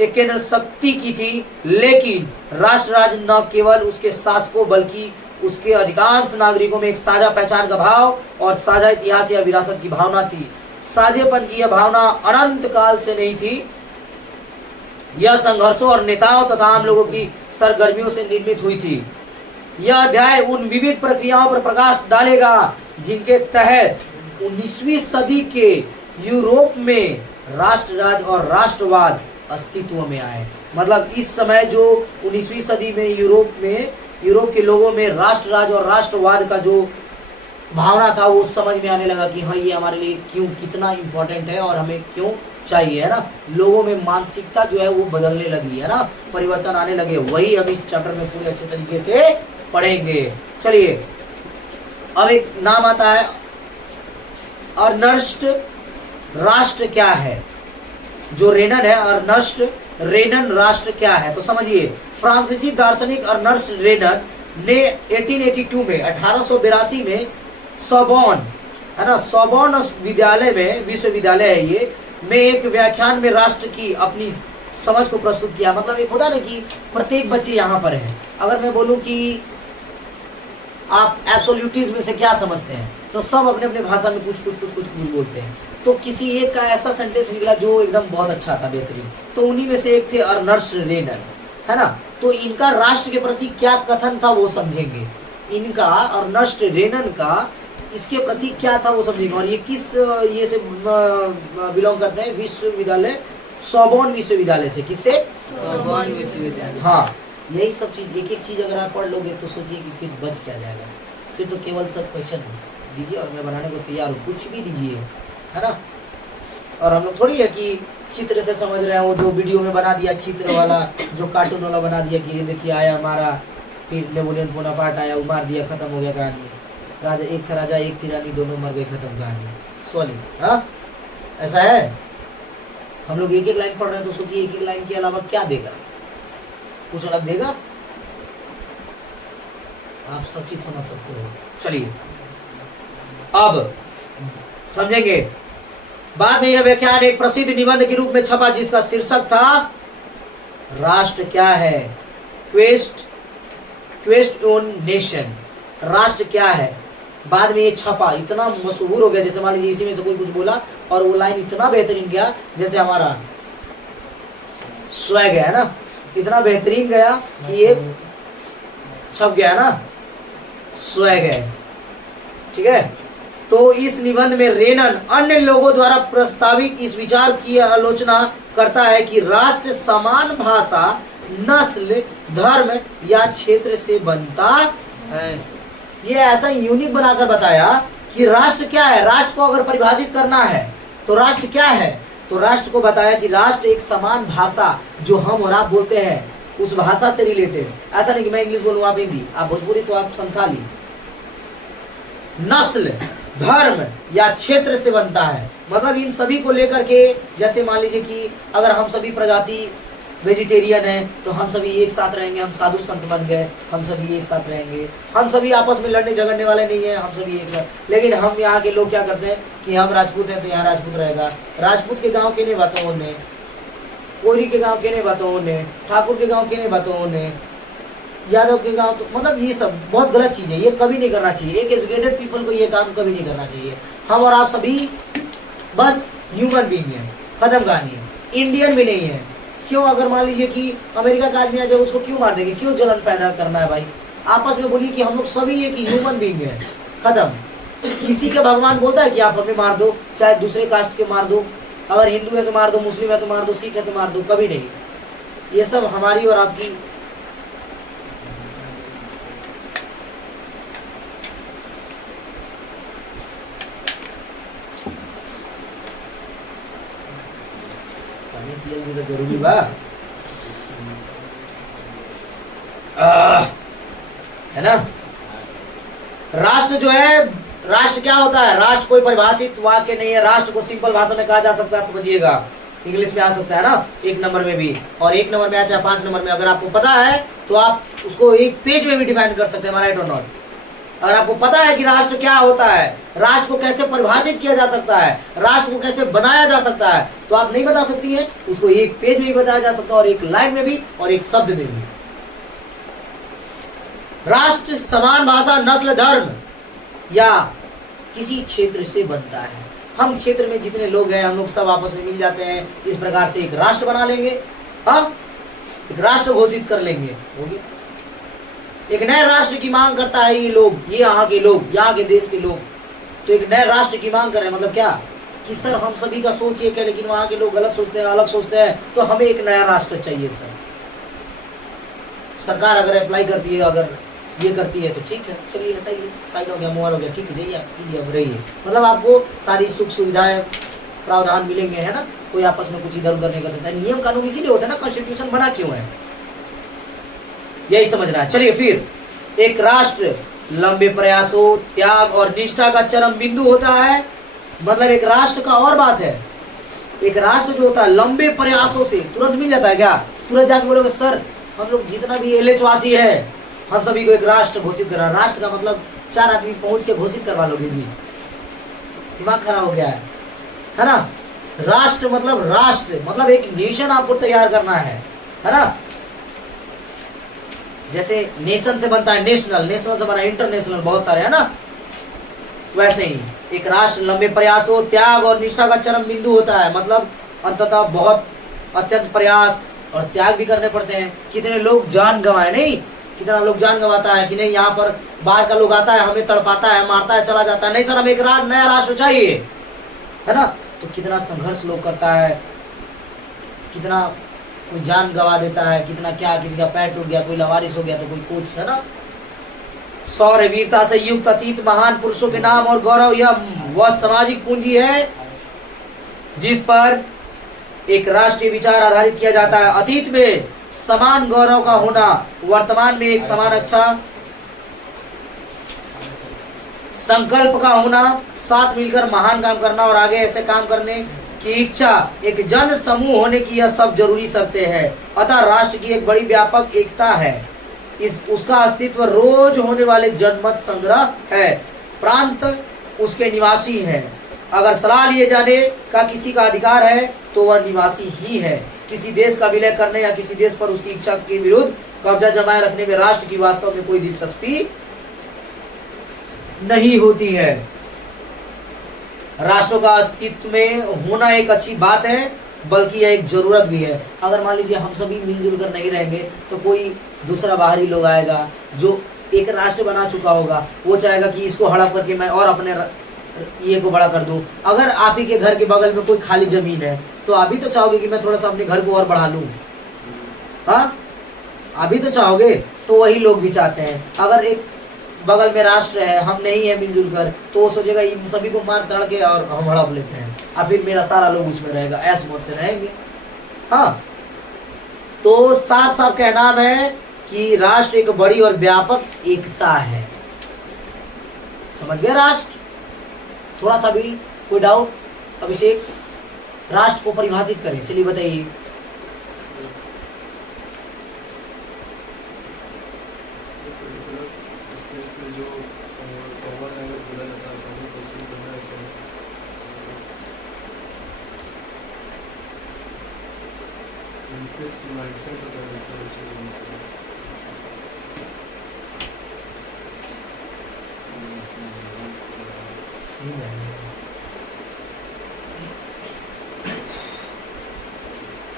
एक केंद्र शक्ति की थी। लेकिन राष्ट्र राज्य न केवल उसके शासकों बल्कि उसके अधिकांश नागरिकों में एक साझा पहचान का भाव और साझा इतिहास या विरासत की भावना थी। साझेपन की यह भावना अनंत काल से नहीं थी, यह संघर्षों और नेताओं तथा आम लोगों की सरगर्मियों से निर्मित हुई थी। यह अध्याय उन विविध प्रक्रियाओं पर प्रकाश डालेगा जिनके तहत 19वीं सदी के यूरोप में राष्ट्र राज्य और राष्ट्रवाद अस्तित्व में आए। मतलब इस समय जो 19वीं सदी में यूरोप के लोगों में राष्ट्र राज्य और राष्ट्रवाद का जो भावना था वो समझ में आने लगा कि हाँ, ये हमारे लिए क्यों, कितना इम्पोर्टेंट है और हमें क्यों चाहिए, है ना। लोगों में मानसिकता जो है वो बदलने लगी, है ना, परिवर्तन आने लगे। वही हम इस चैप्टर में पूरे अच्छे तरीके से पढ़ेंगे। चलिए, अब एक नाम आता है अर्नस्ट राष्ट्र क्या है। जो रेनन है, अर्नस्ट रेनन राष्ट्र क्या है, तो समझिए। फ्रांसीसी दार्शनिक अर्नस्ट रेनन ने 1882 में 1882 में सोबॉन, है ना, सोबॉन विद्यालय में, विश्वविद्यालय है ये, में एक व्याख्यान में राष्ट्र की अपनी समझ को प्रस्तुत किया। मतलब एक होता ना कि प्रत्येक बच्चे यहाँ पर है। अगर मैं बोलूँ कि आप एब्सोल्यूटिज्म से क्या समझते हैं, तो सब अपने अपने भाषा में कुछ बोलते हैं। तो किसी एक का ऐसा सेंटेंस निकला जो एकदम बहुत अच्छा था, बेहतरीन। तो उन्हीं में से एक थे अर्नस्ट रेनन, है ना। तो इनका राष्ट्र के प्रति क्या कथन था वो समझेंगे। इनका, अर्नस्ट रेनन का इसके प्रतीक क्या था वो समझेंगे। और ये किस ये से बिलोंग करते हैं? विश्वविद्यालय, सोबोर्न विश्वविद्यालय से। किससे? सोबोर्न विश्वविद्यालय। हाँ, यही सब चीज, एक एक चीज अगर आप पढ़ लोगे तो सोचिए कि फिर बच क्या जाएगा। फिर तो केवल सब क्वेश्चन दीजिए और मैं बनाने को तैयार हूँ, कुछ भी दीजिए, है ना। और हम लोग थोड़ी है कि चित्र से समझ रहे हैं, वो जो वीडियो में बना दिया चित्र वाला, जो कार्टून वाला बना दिया कि ये देखिए आया हमारा, फिर नेपोलियन बोनापार्ट आया, वो मार दिया, खत्म हो गया कहानी। राजा एक था, राजा एक थी रानी, दोनों मर गए, खत्म कहानी। सॉलिड। हाँ, ऐसा है। हम लोग एक एक लाइन पढ़ रहे हैं तो सोचिए एक एक लाइन के अलावा क्या देगा, कुछ अलग देगा? आप सब चीज समझ सकते हो। चलिए अब समझेंगे। बाद में यह व्याख्यान एक प्रसिद्ध निबंध के रूप में छपा जिसका शीर्षक था राष्ट्र क्या है, क्वेस्ट ऑन नेशन, राष्ट्र क्या है। बाद में ये छपा, इतना मशहूर हो गया, जैसे मान लीजिए इसी में से कोई कुछ बोला और वो लाइन इतना बेहतरीन गया, जैसे हमारा स्वैग है ना, इतना बेहतरीन गया कि ये छप गया ना, स्वैग है। ठीक है, तो इस निबंध में रेनन अन्य लोगों द्वारा प्रस्तावित इस विचार की आलोचना करता है कि राष्ट्र समान भाषा, नस्ल, धर्म या क्षेत्र से बनता है। ये ऐसा यूनिक बनाकर बताया कि राष्ट्र क्या है। राष्ट्र को अगर परिभाषित करना है तो राष्ट्र क्या है, तो राष्ट्र को बताया कि राष्ट्र एक समान भाषा जो हम और आप बोलते हैं उस भाषा से रिलेटेड। ऐसा नहीं कि मैं इंग्लिश बोलूँ आप हिंदी, आप भोजपुरी तो आप संथाली। नस्ल, धर्म या क्षेत्र से बनता है, मतलब इन सभी को लेकर के, जैसे मान लीजिए कि अगर हम सभी प्रजाति वेजिटेरियन है तो हम सभी एक साथ रहेंगे, हम साधु संत बन गए, हम सभी एक साथ रहेंगे, हम सभी आपस में लड़ने झगड़ने वाले नहीं है, हम सभी एक साथ। लेकिन हम यहाँ के लोग क्या करते हैं कि हम राजपूत हैं तो यहाँ राजपूत रहेगा, राजपूत के गांव के नहीं बातों ने, कोरी के गांव के नहीं बातों ने, ठाकुर के गांव के नहीं बातों ने, यादव के गांव, तो मतलब ये सब बहुत गलत चीज है, ये कभी नहीं करना चाहिए। एक एजुकेटेड पीपल को ये काम कभी नहीं करना चाहिए। हम और आप सभी बस ह्यूमन बीइंग है, खत्म कहानी है। इंडियन भी नहीं है। क्यों? अगर मान लीजिए कि अमेरिका का आदमी आ जाए उसको क्यों मार देंगे? क्यों जलन पैदा करना है भाई? आपस में बोलिए कि हम लोग सभी एक ह्यूमन बीइंग है, खत्म। किसी के भगवान बोलता है कि आप हमें मार दो, चाहे दूसरे कास्ट के मार दो, अगर हिंदू है तो मार दो, मुस्लिम है तो मार दो, सिख है तो मार दो, कभी नहीं। ये सब हमारी और आपकी भी तो जरूरी बा। है ना। राष्ट्र जो है, राष्ट्र क्या होता है? राष्ट्र कोई परिभाषित वाक्य नहीं है। राष्ट्र को सिंपल भाषा में कहा जा सकता है, समझिएगा। इंग्लिश में आ सकता है ना, 1 नंबर में भी, और 1 नंबर में आ चाहे 5 नंबर में, अगर आपको पता है तो आप उसको एक पेज में भी डिफाइन कर सकते हैं, राइट और नॉट। अगर आपको पता है कि राष्ट्र क्या होता है, राष्ट्र को कैसे परिभाषित किया जा सकता है, राष्ट्र को कैसे बनाया जा सकता है, तो आप नहीं बता सकती है, उसको एक पेज में भी बताया जा सकता है, और एक लाइन में भी, और एक शब्द में भी। राष्ट्र समान भाषा, नस्ल, धर्म या किसी क्षेत्र से बनता है। हम क्षेत्र में जितने लोग हैं हम लोग सब आपस में मिल जाते हैं, इस प्रकार से एक राष्ट्र बना लेंगे। हाँ, एक राष्ट्र घोषित कर लेंगे, होगी। एक नए राष्ट्र की मांग करता है ये लोग, ये यहाँ के लोग, यहाँ के देश के लोग, तो एक नए राष्ट्र की मांग कर रहे हैं। मतलब क्या कि सर हम सभी का सोच एक है, लेकिन वहाँ के लोग गलत सोचते हैं, अलग सोचते हैं, तो हमें एक नया राष्ट्र चाहिए। सर सरकार अगर अप्लाई करती है, अगर ये करती है तो ठीक है, चलिए हटाइए, साइड हो गया, मोबाइल हो गया, ठीक है, जाइए आप कीजिए, अब रहिए। मतलब आपको सारी सुख सुविधाएं, प्रावधान मिलेंगे, है ना। कोई आपस में कुछ इधर उधर नहीं कर सकता। नियम कानून इसीलिए होता है ना, कॉन्स्टिट्यूशन बना क्यों है, यही समझना है। चलिए फिर, एक राष्ट्र लंबे प्रयासों, त्याग और निष्ठा का चरम बिंदु होता है। मतलब एक राष्ट्र का और बात है, एक राष्ट्र जो होता है लंबे प्रयासों से तुरंत मिल जाता है। क्या तुरंत जाके बोलोगे सर हम लोग जितना भी एलएच वासी है हम सभी को एक राष्ट्र घोषित करना। राष्ट्र का मतलब 4 आदमी पहुंच के घोषित करवा लोगे जी, दिमाग खराब हो गया है ना। राष्ट्र मतलब एक नेशन आपको तैयार करना है ना। जैसे नेशन से बनता है नेशनल, नेशनल से बना इंटरनेशनल, बहुत सारे, है ना। वैसे ही एक राष्ट्र लंबे प्रयासों, त्याग और निष्ठा का चरम बिंदु होता है। मतलब अंततः बहुत अत्यंत प्रयास और त्याग भी करने पड़ते हैं। कितने लोग जान गंवाए नहीं, कितना लोग जान गंवाता है कि नहीं, यहाँ पर बाहर का लोग आता है, हमें तड़पाता है, मारता है, चला जाता है, नहीं सर हमें एक नया राष्ट्र चाहिए, है ना। तो कितना संघर्ष लोग करता है, कितना कोई जान गंवा देता है, कितना क्या, किसी का पैर टूट गया, कोई लवारिस हो गया तो कोई कुछ, है ना। शौर्य वीरता से युक्त अतीत महान पुरुषों के नाम और गौरव, यह वह सामाजिक पूंजी है जिस पर एक राष्ट्रीय विचार आधारित किया जाता है। अतीत में समान गौरव का होना, वर्तमान में एक समान अच्छा संकल्प का होना, साथ मिलकर महान काम करना और आगे ऐसे काम करने की इच्छा, एक जन समूह होने की, यह सब जरूरी शर्तें हैं। अतः राष्ट्र की एक बड़ी व्यापक एकता है, इस उसका अस्तित्व रोज होने वाले जनमत संग्रह है, प्रांत उसके निवासी है। अगर सलाह लिए जाने का किसी का अधिकार है तो वह निवासी ही है। किसी देश का विलय करने या किसी देश पर उसकी इच्छा के विरुद्ध कब्जा जमाए रखने में राष्ट्र की वास्तव में कोई दिलचस्पी नहीं होती है। राष्ट्रों का अस्तित्व में होना एक अच्छी बात है, बल्कि यह एक जरूरत भी है। अगर मान लीजिए हम सभी मिलजुल कर नहीं रहेंगे तो कोई दूसरा बाहरी लोग आएगा जो एक राष्ट्र बना चुका होगा, वो चाहेगा कि इसको हड़प करके मैं और अपने ये को बड़ा कर दूं। अगर आप ही के घर के बगल में कोई खाली जमीन है तो आप भी तो चाहोगे कि मैं थोड़ा सा अपने घर को और बढ़ा लूं, हाँ आप भी तो चाहोगे। तो वही लोग भी चाहते हैं। अगर एक बगल में राष्ट्र है, हम नहीं है मिलजुल कर, तो वो सोचेगा इन सभी को मार तड़ के और हम हड़प लेते हैं, और फिर मेरा सारा लोग उसमें रहेगा, ऐस मौत से रहेंगे। हाँ, तो साफ साफ कहना है कि राष्ट्र एक बड़ी और व्यापक एकता है। समझ गए राष्ट्र? थोड़ा सा भी कोई डाउट? अभिषेक, राष्ट्र को परिभाषित करें, चलिए बताइए।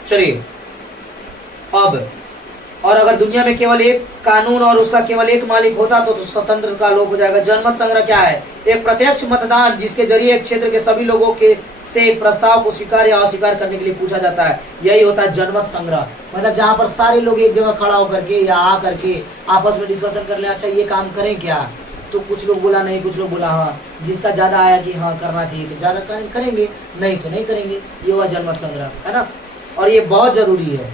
चलिए अब, और अगर दुनिया में केवल एक कानून और उसका केवल एक मालिक होता तो स्वतंत्र का लोप हो जाएगा। जनमत संग्रह क्या है? एक प्रत्यक्ष मतदान जिसके जरिए एक क्षेत्र के सभी लोगों के से प्रस्ताव को स्वीकार या अस्वीकार करने के लिए पूछा जाता है, यही होता है जनमत संग्रह। मतलब जहाँ पर सारे लोग एक जगह खड़ा होकर के या आ करके आपस में डिस्कशन कर ले, अच्छा ये काम करें क्या, तो कुछ लोग बोला नहीं, कुछ लोग बोला हाँ, जिसका ज्यादा आया कि हाँ करना चाहिए तो ज्यादा करेंगे, नहीं तो नहीं करेंगे। ये हुआ जनमत संग्रह, है ना। और ये बहुत जरूरी है,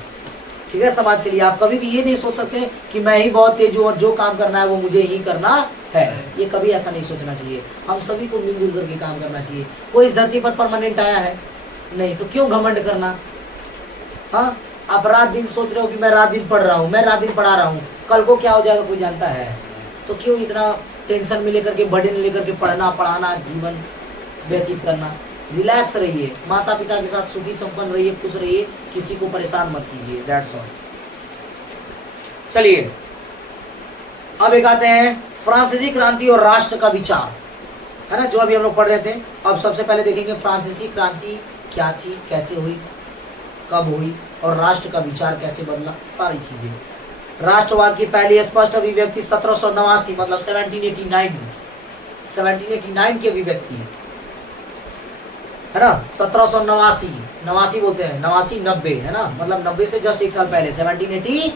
ठीक है, समाज के लिए। आप कभी भी ये नहीं सोच सकते कि मैं ही बहुत तेज हूँ और जो काम करना है वो मुझे ही करना है, ये कभी ऐसा नहीं सोचना चाहिए। हम सभी को मिलजुल करके काम करना चाहिए। कोई इस धरती पर परमानेंट आया है नहीं, तो क्यों घमंड करना। हाँ, आप रात दिन सोच रहे हो कि मैं रात दिन पढ़ रहा हूँ, मैं रात दिन पढ़ा रहा हूँ, कल को क्या हो जाएगा कोई जानता है। तो क्यों इतना टेंशन में लेकर के, बर्डन लेकर के पढ़ना पढ़ाना, जीवन व्यतीत करना। रिलैक्स रहिए, माता पिता के साथ सुखी संपन्न रहिए, खुश रहिए, किसी को परेशान मत कीजिए, दैट्स ऑल। चलिए अब एक आते हैं फ्रांसीसी क्रांति और राष्ट्र का विचार, है ना, जो अभी हम लोग पढ़ रहे थे। अब सबसे पहले देखेंगे फ्रांसीसी क्रांति क्या थी, कैसे हुई, कब हुई, और राष्ट्र का विचार कैसे बदला, सारी चीजें। राष्ट्रवाद की पहली स्पष्ट अभिव्यक्ति 1789 मतलब 1789 की अभिव्यक्ति, है ना। 1789, 89 बोलते हैं, 89 90, है ना, मतलब 90 से जस्ट एक साल पहले 1780।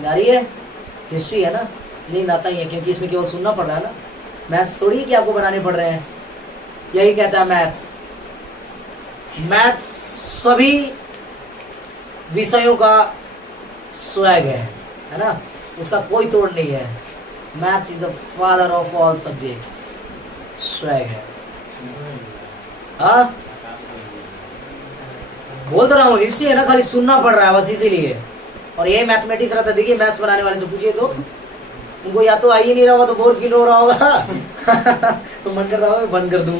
रही है हिस्ट्री, है ना, नींद आता ही है क्योंकि इसमें केवल सुनना पड़ रहा है ना, मैथ्स थोड़ी है कि आपको बनाने पड़ रहे हैं। यही कहता है मैथ्स। मैथ्स सभी विषयों का स्वैग है ना, उसका कोई तोड़ नहीं है। Maths is the father of all subjects, swag है। हाँ, बोल तो रहा हूँ, हिस्ट्री है ना, खाली सुनना पड़ रहा है बस इसीलिए। और ये मैथमेटिक्स रहता है, देखिए मैथ्स बनाने वाले से पूछिए तो उनको या तो आ ही नहीं रहा होगा तो बोर फील हो रहा होगा तो मन कर रहा होगा बंद कर दूं।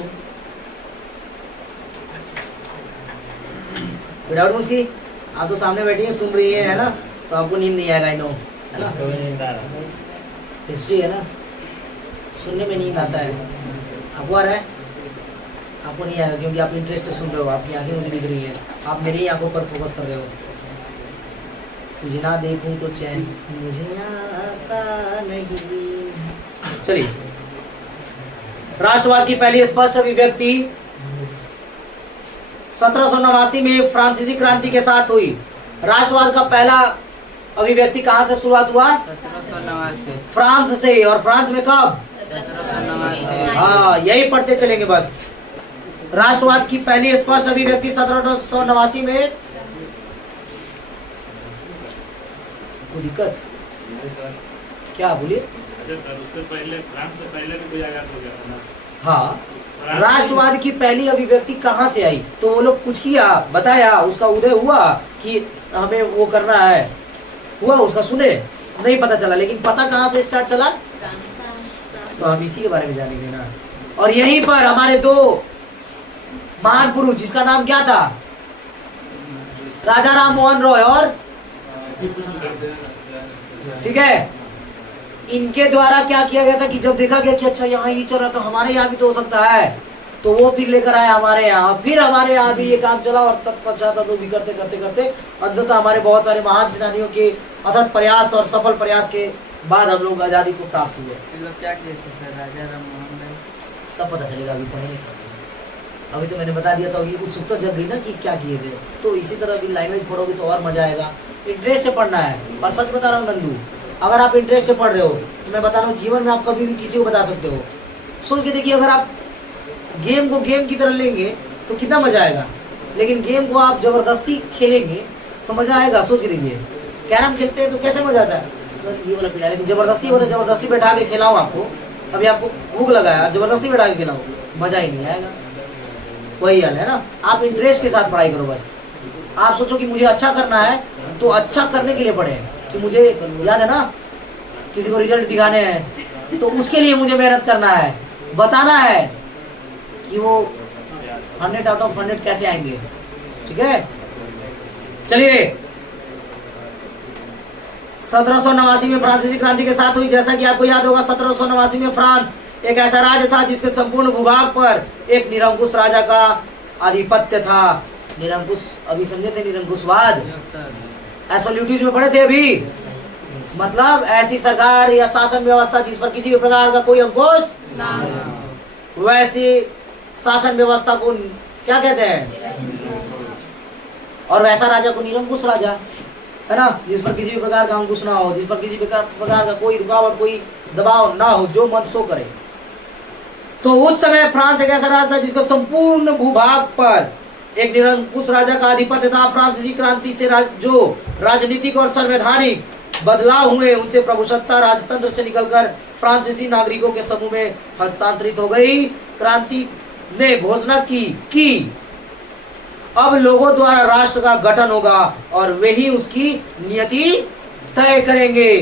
विदाउट मुस्की, आप तो सामने बैठी है, सुन रही है ना, तो आपको नींद नहीं आएगा, आई नो, है ना। हिस्ट्री है ना, सुनने में नींद आता है। आपको आ रहा है? आपको नहीं आएगा क्योंकि आप इंटरेस्ट से सुन रहे हो, आपकी आंखें मुझे दिख रही है, आप मेरी ही आंखों पर फोकस कर रहे हो। तुझे ना देखूं तो चैन मुझे आता नहीं। चलिए, राष्ट्रवाद की पहली स्पष्ट अभिव्यक्ति 1789 में फ्रांसीसी क्रांति के साथ हुई। राष्ट्रवाद का पहला अभिव्यक्ति कहां से शुरुआत हुआ? 1789 फ्रांस से। और फ्रांस में कब? 1789 हाँ, यही पढ़ते चलेंगे बस। राष्ट्रवाद की पहली स्पष्ट अभिव्यक्ति 1789 में। कोई दिक्कत? क्या बोलिए? अच्छा सर, उससे पहले फ्रांस से पहले भी कोई आजाद हो गया था ना? हाँ, राष्ट्रवाद की पहली अभिव्यक्ति कहाँ से आई? तो वो लोग कुछ किया, बताया, उसका उदय हुआ कि हमें वो करना है, हुआ उसका सुने, नहीं पता चला, लेकिन पता कहाँ से स्टार्ट चला? तो हम इसी के बारे में जानेंगे ना। और यहीं पर हमारे दो महान पुरुष, जिसका नाम क्या था? राजा राम मोहन रॉय और, ठीक है, इनके द्वारा क्या किया गया था कि जब देखा गया कि अच्छा यहाँ ये चल रहा तो हमारे यहाँ भी तो हो सकता है, तो वो फिर लेकर आए हमारे यहाँ, फिर हमारे यहाँ भी ये काम चला। और तत्पश्चात हम लोग भी करते करते करते अंततः हमारे बहुत सारे महान सेनानियों के अथक प्रयास और सफल प्रयास के बाद हम लोग आज़ादी को प्राप्त हुए। ये लोग क्या किए थे सर? राजा राम मोहन राय। सब पता चलेगा, अभी पढ़ेंगे। अभी तो मैंने बता दिया था, अभी उत्सुकता जग गई ना कि क्या किए थे। तो इसी तरह भी लैंग्वेज पढ़ोगे तो और मजा आएगा। इंटरेस्ट से पढ़ना है। और सच बता रहा हूँ नंदू, अगर आप इंटरेस्ट से पढ़ रहे हो तो मैं बता रहा हूँ, जीवन में आप कभी भी किसी को बता सकते हो। सोच के देखिए, अगर आप गेम को गेम की तरह लेंगे तो कितना मजा आएगा, लेकिन गेम को आप जबरदस्ती खेलेंगे तो मजा आएगा। सोच के देखिए, कैरम खेलते हैं तो कैसे मजा आता है? सर ये वाला पिला, लेकिन जबरदस्ती होता है, जबरदस्ती बैठा के खिलाऊं आपको, अभी आपको भूख लगा है, जबरदस्ती बैठा के खिलाऊं, मजा ही नहीं आएगा। वही हाल है ना। आप इंटरेस्ट के साथ पढ़ाई करो बस। आप सोचो कि मुझे अच्छा करना है तो अच्छा करने के लिए पढ़े, कि मुझे याद है ना किसी को रिजल्ट दिखाने हैं तो उसके लिए मुझे मेहनत करना है, बताना है कि वो 100 आउट ऑफ 100 कैसे आएंगे। ठीक है, चलिए। 1789 में फ्रांसीसी क्रांति के साथ हुई। जैसा कि आपको याद होगा, 1789 में फ्रांस एक ऐसा राज्य था जिसके संपूर्ण भूभाग पर एक निरंकुश राजा का आधिपत्य था। निरंकुश, अभी समझे थे निरंकुशवाद? एब्सोल्यूटिज्म में पढ़े थे अभी। मतलब ऐसी सरकार या शासन व्यवस्था जिस पर किसी भी प्रकार का कोई अंकुश ना हो, वैसी शासन व्यवस्था को क्या कहते हैं? और वैसा राजा को निरंकुश राजा, है ना, जिस पर किसी भी प्रकार का अंकुश ना हो, जिस पर किसी भी प्रकार का कोई रुकावट, कोई दबाव ना हो, जो मन सो करे। तो उस समय फ्रांस एक ऐसा राज्य था जिसका संपूर्ण भूभाग पर एक निरंकुश राजा का आधिपत्य था। फ्रांसीसी क्रांति से जो राजनीतिक और संवैधानिक बदलाव हुए, उनसे प्रभुसत्ता राजतंत्र से निकलकर फ्रांसीसी नागरिकों के समूह में हस्तांतरित हो गई। क्रांति ने घोषणा की कि अब लोगों द्वारा राष्ट्र का गठन होगा और वे ही उसकी नियति तय करेंगे।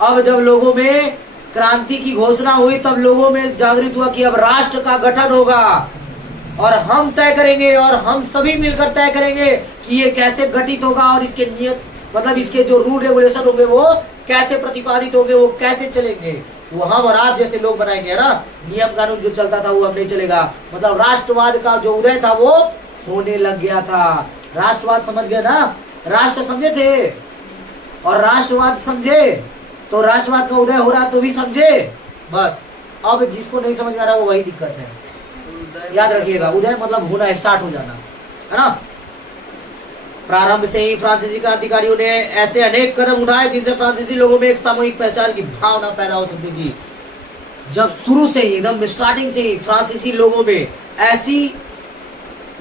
अब जब लोगों में क्रांति की घोषणा हुई, तब लोगों में जागृत हुआ कि अब राष्ट्र का गठन होगा और हम तय करेंगे, और हम सभी मिलकर तय करेंगे कि ये कैसे गठित होगा और इसके नियत, मतलब इसके जो रूल रेगुलेशन होंगे वो कैसे प्रतिपादित होंगे, वो कैसे चलेंगे, वो हम और आप जैसे लोग बनाएंगे, है ना। नियम कानून जो चलता था वो अब नहीं चलेगा। मतलब राष्ट्रवाद का जो उदय था वो होने लग गया था। राष्ट्रवाद समझ गए ना? राष्ट्र समझे थे और राष्ट्रवाद समझे, तो राष्ट्रवाद का उदय हो रहा तो भी समझे। बस अब जिसको नहीं समझ में आ रहा वो वही दिक्कत है। याद रखिएगा, उदय मतलब होना, स्टार्ट हो जाना, है ना। प्रारंभ से ही फ्रांसीसी क्रांतिकारियों ने ऐसे अनेक कदम उठाए जिनसे फ्रांसीसी लोगों में एक सामूहिक पहचान की भावना पैदा हो सकती थी। जब शुरू से ही, एकदम स्टार्टिंग से ही फ्रांसीसी लोगों में ऐसी,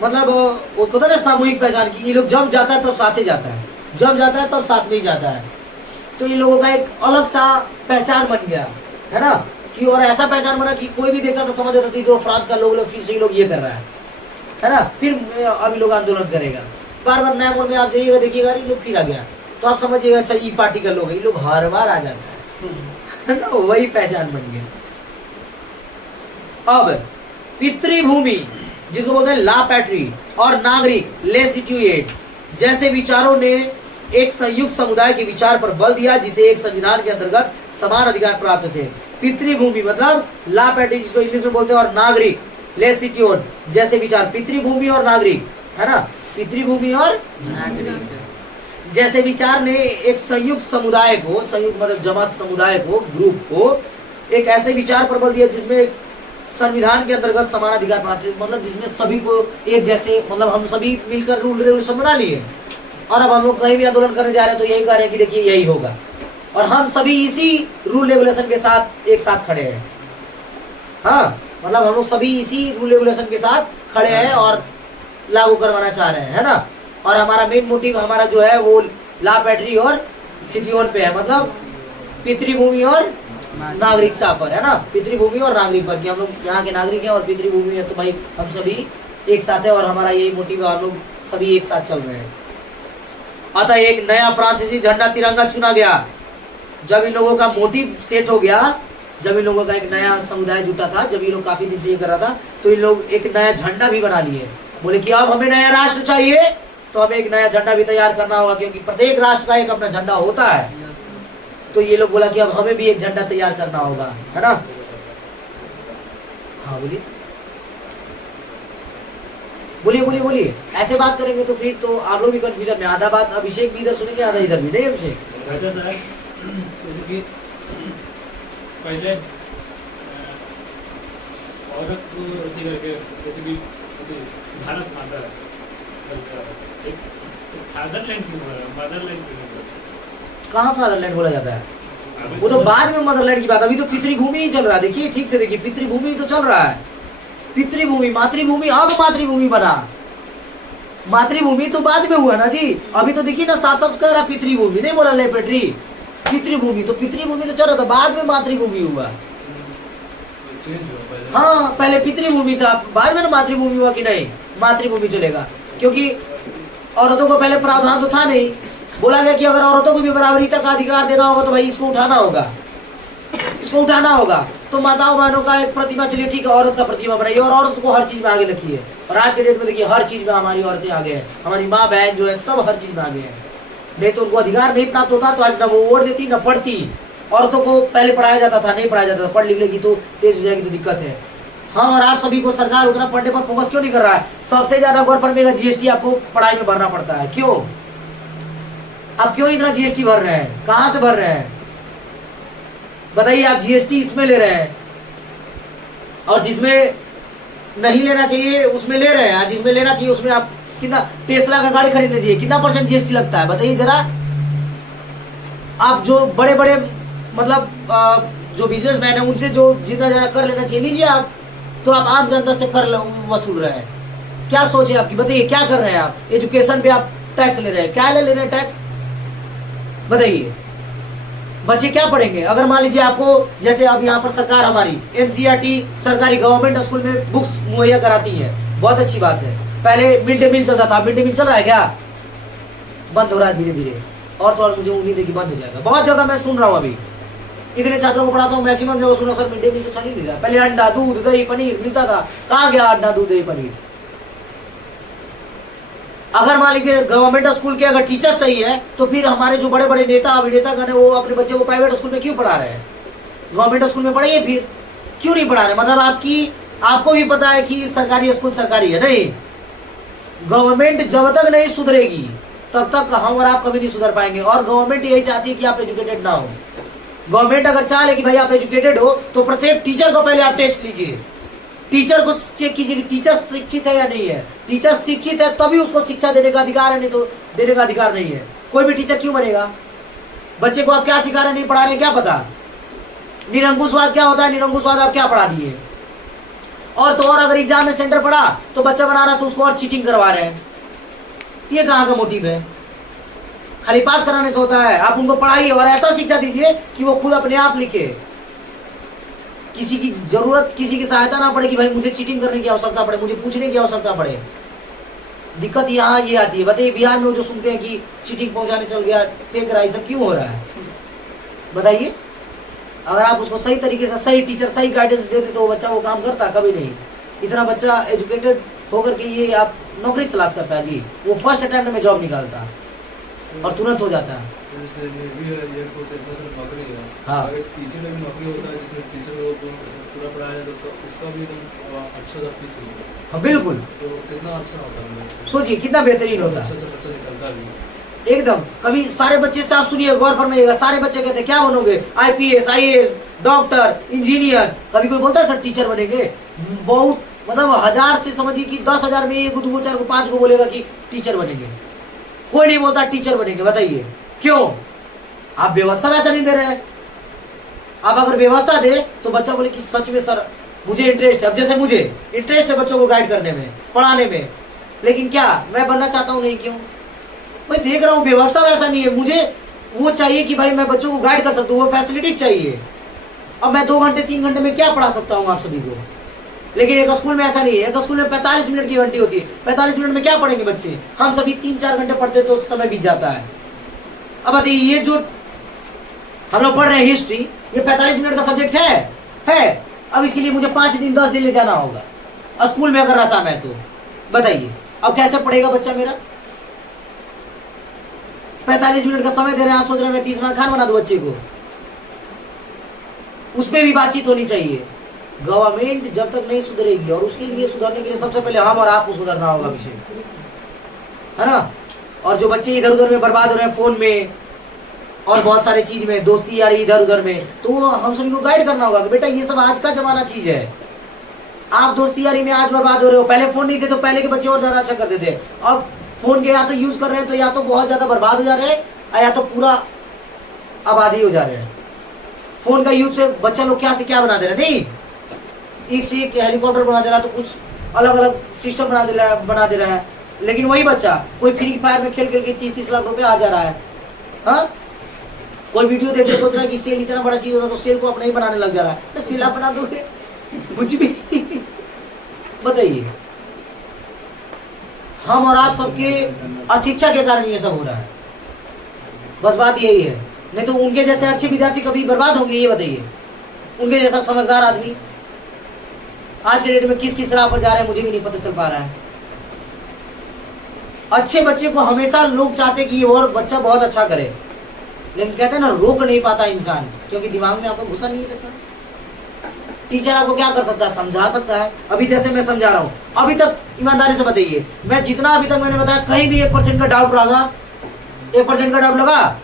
मतलब वो पता ना, सामूहिक पहचान की। ये लोग जब जाता है तो साथ ही जाता है, जब जाता है तब साथ में ही जाता है। तो इन लोगों का एक अलग सा पहचान बन गया, है ना, कि और ऐसा पहचान बना कि कोई भी देखता तो समझ जाता थी तो फ्रांस का लोग फिर से लोग ये कर रहा है ना, फिर अभी लोग आंदोलन करेगा। बार बार नया मोड़ में आप जाइएगा, देखिएगा ये लोग फिर आ गया, तो आप समझिएगा अच्छा ये पार्टी का लोग है, ये लोग हर बार आ जाता है ना, वही पहचान बन गया। अब पितृभूमि जिसको बोलते हैं ला पैट्री और नागरिक ले सिट्यूएट जैसे विचारों ने एक संयुक्त समुदाय के विचार पर बल दिया, जिसे एक संविधान के अंतर्गत समान अधिकार प्राप्त थे। पितृभूमि मतलब ला पैट्री जिसको इंग्लिश में बोलते हैं, और नागरिक ले सिट्यूएट जैसे विचार। पितृभूमि और नागरिक, है ना, पितृभूमि और नागरिक। जैसे विचार ने एक संयुक्त समुदाय को, संयुक्त मतलब जमा समुदाय को, ग्रुप को एक ऐसे विचार पर बल दिया जिसमें संविधान के अंतर्गत समान अधिकार प्राप्त, मतलब जिसमें सभी को एक जैसे, मतलब हम सभी मिलकर रूल रेगुलेशन बना लिए और अब हम लोग कहीं भी आंदोलन करने जा रहे हैं तो यही कह रहे हैं कि देखिए यही होगा और हम सभी इसी रूल रेगुलेशन के साथ एक साथ खड़े हैं। हाँ, मतलब हम लोग सभी इसी रूल रेगुलेशन के साथ खड़े हैं और लागू करवाना चाह रहे हैं, है ना। और हमारा मेन मोटिव हमारा जो है वो ला पैट्री और सिटीजन पे है, मतलब पितृभूमि और नागरिकता पर, है ना। पितृभूमि और नागरिक पर कि हम लोग यहाँ के नागरिक हैं और पितृभूमि है तो भाई हम सभी एक साथ है और हमारा यही मोटिव है, हम लोग सभी एक साथ चल रहे हैं। अतः एक नया फ्रांसीसी झंडा तिरंगा चुना गया। जब इन लोगों का मोटिव सेट हो गया, जब इन लोगों का एक नया समुदाय जुटा था, जब ये लोग काफी दिन से ये कर रहा था, तो इन लोग एक नया झंडा भी बना लिए। बोले कि अब हमें नया राष्ट्र चाहिए तो हमें एक नया झंडा भी तैयार करना होगा, क्योंकि प्रत्येक राष्ट्र का एक अपना झंडा होता है। तो ये लोग बोला कि अब हमें भी एक झंडा तैयार करना होगा, है ना। हाँ बोलिए बोलिए बोलिए बोलिए। ऐसे बात करेंगे तो फिर तो आप लोग भी कंफ्यूजन में, आधा बात अभिषेक भी इधर सुनेंगे आधा इधर भी, नहीं अभिषेक। जैसे कि पहले औरत को अथी करके, जैसे कि भारत माता एक फादरलैंड क्यों बोला, मदरलैंड क्यों बोला? कहाँ फादरलैंड बोला जाता है? वो तो बाद में मदरलैंड की बात, अभी तो पितृभूमि ही चल रहा है। देखिए ठीक से देखिए, पितृभूमि तो चल रहा है। पितृभूमि, मातृभूमि अब मातृभूमि बना, मातृभूमि तो बाद में हुआ ना जी। अभी तो देखिए ना साफ साफ कह रहा पितृभूमि, नहीं बोला लेपेट्री, पितृभूमि। तो पितृभूमि तो चल रहा था, बाद में मातृभूमि हुआ। हाँ, पहले पितृभूमि था, बाद में ना मातृभूमि हुआ कि नहीं, मातृभूमि चलेगा। क्योंकि औरतों को पहले प्रावधान तो था नहीं, बोला गया कि अगर औरतों को भी बराबरी तक अधिकार देना होगा तो भाई इसको उठाना होगा, इसको उठाना होगा। तो माताओं बहनों का एक प्रतिमा, चलिए ठीक है, औरत का प्रतिमा बनाइए और औरत को हर चीज में आगे रखिए। और आज के डेट में देखिए हर चीज में हमारी औरतें आगे हैं, हमारी माँ बहन जो है सब हर चीज में आगे हैं। नहीं तो उनको अधिकार नहीं प्राप्त होता तो आज ना वो वोट देती ना पढ़ती। औरतों को पहले पढ़ाया जाता था, नहीं पढ़ाया जाता था, पढ़ लिख लेगी तो तेज हो जाएगी तो दिक्कत है। हाँ, और आप सभी को सरकार उतना पढ़ने पर फोकस क्यों नहीं कर रहा है? सबसे ज्यादा गवर्नमेंट में जीएसटी आपको पढ़ाई में भरना पड़ता है, क्यों? आप क्यों इतना जीएसटी भर रहे हैं? कहाँ से भर रहे हैं बताइए? आप जीएसटी इसमें ले रहे हैं और जिसमें नहीं लेना चाहिए उसमें ले रहे हैं, जिसमें लेना चाहिए उसमें आप कितना, टेस्ला का गाड़ी खरीदने चाहिए कितना % जीएसटी लगता है बताइए जरा। आप जो बड़े बड़े मतलब जो बिजनेसमैन है उनसे जो जितना ज्यादा कर लेना चाहिए लीजिए आप, तो आप आम जनता से कर वसूल रहे हैं। क्या सोच है आपकी बताइए? क्या कर रहे हैं आप? एजुकेशन पे आप टैक्स ले रहे हैं, क्या ले रहे हैं टैक्स बताइए? बच्चे क्या पढ़ेंगे? अगर मान लीजिए आपको, जैसे अब यहाँ पर सरकार हमारी एनसीईआरटी सरकारी गवर्नमेंट स्कूल में बुक्स मुहैया कराती है, बहुत अच्छी बात है। पहले मिड डे मील चलता था, मिड डे मील चल रहा है क्या? बंद हो रहा है धीरे धीरे, और तो और मुझे उम्मीद है कि बंद हो जाएगा। बहुत जगह मैं सुन रहा हूँ, अभी इतने छात्रों को पढ़ाता हूँ, मैक्सिमम जगह सुना सर मिड डे मील तो चल ही नहीं रहा। पहले अंडा दूध दही पनीर मिलता था, कहाँ गया अंडा दूध दही पनीर? अगर मान लीजिए गवर्नमेंट स्कूल के अगर टीचर सही है तो फिर हमारे जो बड़े बड़े नेता अभिनेता गण है वो अपने बच्चे को प्राइवेट स्कूल में क्यों पढ़ा रहे हैं? गवर्नमेंट स्कूल में पढ़ाइए, फिर क्यों नहीं पढ़ा रहे? मतलब आपको भी पता है कि सरकारी स्कूल सरकारी है, नहीं। गवर्नमेंट जब तक नहीं सुधरेगी तब तक हम और आप कभी नहीं सुधर पाएंगे। और गवर्नमेंट यही चाहती है कि आप एजुकेटेड ना हो। गवर्नमेंट अगर चाह ले कि भाई आप एजुकेटेड हो तो प्रत्येक टीचर को पहले आप टेस्ट लीजिए, टीचर को चेक कीजिए कि टीचर शिक्षित है या नहीं है। टीचर शिक्षित है तभी उसको शिक्षा देने का अधिकार है, नहीं तो देने का अधिकार नहीं है। कोई भी टीचर क्यों बनेगा? बच्चे को आप क्या सिखा रहे हैं, नहीं पढ़ा रहे हैं, क्या पता? निरंकुशवाद क्या होता है, निरंकुशवाद आप क्या पढ़ा दिए? और तो और अगर एग्जाम में सेंटर पड़ा तो बच्चा बना रहा तो उसको और चीटिंग करवा रहे हैं। ये कहाँ का मोटिव है? खाली पास कराने से होता है? आप उनको पढ़ाइए और ऐसा शिक्षा दीजिए कि वो खुद अपने आप लिखे, किसी की जरूरत, किसी की सहायता ना पड़े कि भाई मुझे चीटिंग करने की आवश्यकता पड़े, मुझे पूछने की आवश्यकता पड़े। दिक्कत यहाँ ये आती है। बताइए बिहार में जो सुनते हैं कि चीटिंग पहुंचाने चल गया, फेक रहा, सब क्यों हो रहा है बताइए? अगर आप उसको सही तरीके से, सही टीचर सही गाइडेंस देते तो वो बच्चा वो काम करता कभी नहीं। इतना बच्चा एजुकेटेड होकर के ये आप नौकरी तलाश करता है जी, वो फर्स्ट अटेम्प्ट में जॉब निकालता और तुरंत हो जाता है। जैसे नेवी है, एयरफोर्स है, इतना सारा नौकरी है। हाँ। अगर टीचर में भी नौकरी होता है जिसमें टीचर को पूरा पढ़ाया जाए तो उसका भी एकदम अच्छा सा फीस होता है। हाँ बिल्कुल, तो कितना अच्छा होता है, सोचिए कितना बेहतरीन होता है। अच्छा निकलता भी। एकदम। कभी सारे बच्चे से आप सुनिए, गौर फरमाइएगा, सारे बच्चे कहते हैं क्या बनोगे, आईपीएस, आईएएस, डॉक्टर, इंजीनियर। कभी कोई बोलता है सर टीचर बनेंगे? बहुत मतलब 1000 से समझिए कि 10,000 में 1 2 4 5 को बोलेगा कि टीचर बनेंगे। कोई नहीं बोलता टीचर बनेंगे। बताइए क्यों? आप व्यवस्था वैसा नहीं दे रहे हैं। आप अगर व्यवस्था दे तो बच्चा बोले कि सच में सर मुझे इंटरेस्ट है। अब जैसे मुझे इंटरेस्ट है बच्चों को गाइड करने में, पढ़ाने में, लेकिन क्या मैं बनना चाहता हूँ? नहीं। क्यों? मैं देख रहा हूँ व्यवस्था वैसा नहीं है। मुझे वो चाहिए कि भाई मैं बच्चों को गाइड कर सकता हूँ, वो फैसिलिटी चाहिए। अब मैं 2 घंटे 3 घंटे में क्या पढ़ा सकता हूँ आप सभी को? लेकिन एक स्कूल में ऐसा नहीं है। एक स्कूल में 45 मिनट की घंटी होती है। 45 मिनट में क्या पढ़ेंगे बच्चे? हम सभी 3-4 घंटे पढ़ते तो समय बीत जाता है। अब बताइए ये जो हम लोग पढ़ रहे हैं हिस्ट्री, ये 45 मिनट का सब्जेक्ट है। अब इसके लिए मुझे 5 दिन 10 दिन ले जाना होगा स्कूल में अगर रहता मैं तो। बताइए अब कैसे पढ़ेगा बच्चा मेरा? 45 मिनट का समय दे रहे हैं, आप सोच रहे हैं मैं 30 मिनट खाना बना दूं बच्चे को? उसमें भी बातचीत होनी चाहिए। गवर्नमेंट जब तक नहीं सुधरेगी, और उसके लिए सुधरने के लिए सबसे पहले हम और आपको सुधरना होगा विषय, है ना। और जो बच्चे इधर उधर में बर्बाद हो रहे हैं, फोन में और बहुत सारे चीज में, दोस्ती यारी इधर उधर में, तो हम सभी को गाइड करना होगा कि बेटा ये सब आज का जमाना चीज है। आप दोस्ती यारी में आज बर्बाद हो रहे हो। पहले फोन नहीं थे तो पहले के बच्चे और ज्यादा अच्छा करते थे। अब फोन के या तो यूज कर रहे हैं तो या तो बहुत ज्यादा बर्बाद हो जा रहे हैं, या तो पूरा आबादी हो जा रहे हैं। फोन का यूज से बच्चा लोग क्या से क्या बना दे रहे हैं, नहीं एक से एक हेलीकॉप्टर बना दे रहा है, तो कुछ अलग अलग सिस्टम बना दे रहा है। लेकिन वही बच्चा कोई फ्री फायर में खेल के 30-30 लाख रुपए आ जा रहा है। हाँ, कोई वीडियो देख के सोच रहा है कि सेल इतना बड़ा चीज होता तो सेल को अपना ही बनाने लग जा रहा है। तो सेल आप बना दोगे कुछ भी बताइए। हम और आप सबके अशिक्षा के कारण ये सब हो रहा है। बस बात यही है। नहीं तो उनके जैसे अच्छे विद्यार्थी कभी बर्बाद होंगे? ये बताइए। उनके जैसा समझदार आदमी आज के डेट में किस किस राह पर जा रहे हैं मुझे भी नहीं पता चल पा रहा है। अच्छे बच्चे को हमेशा लोग चाहते कि ये और बच्चा बहुत अच्छा करे, लेकिन कहते हैं ना रोक नहीं पाता इंसान, क्योंकि दिमाग में आपको घुसा नहीं रहता। टीचर आपको क्या कर सकता है? समझा सकता है। अभी जैसे मैं समझा रहा हूँ, अभी तक ईमानदारी से बताइए, मैं जितना अभी तक मैंने बताया कहीं भी 1% का डाउट लगा? 1% का डाउट लगा?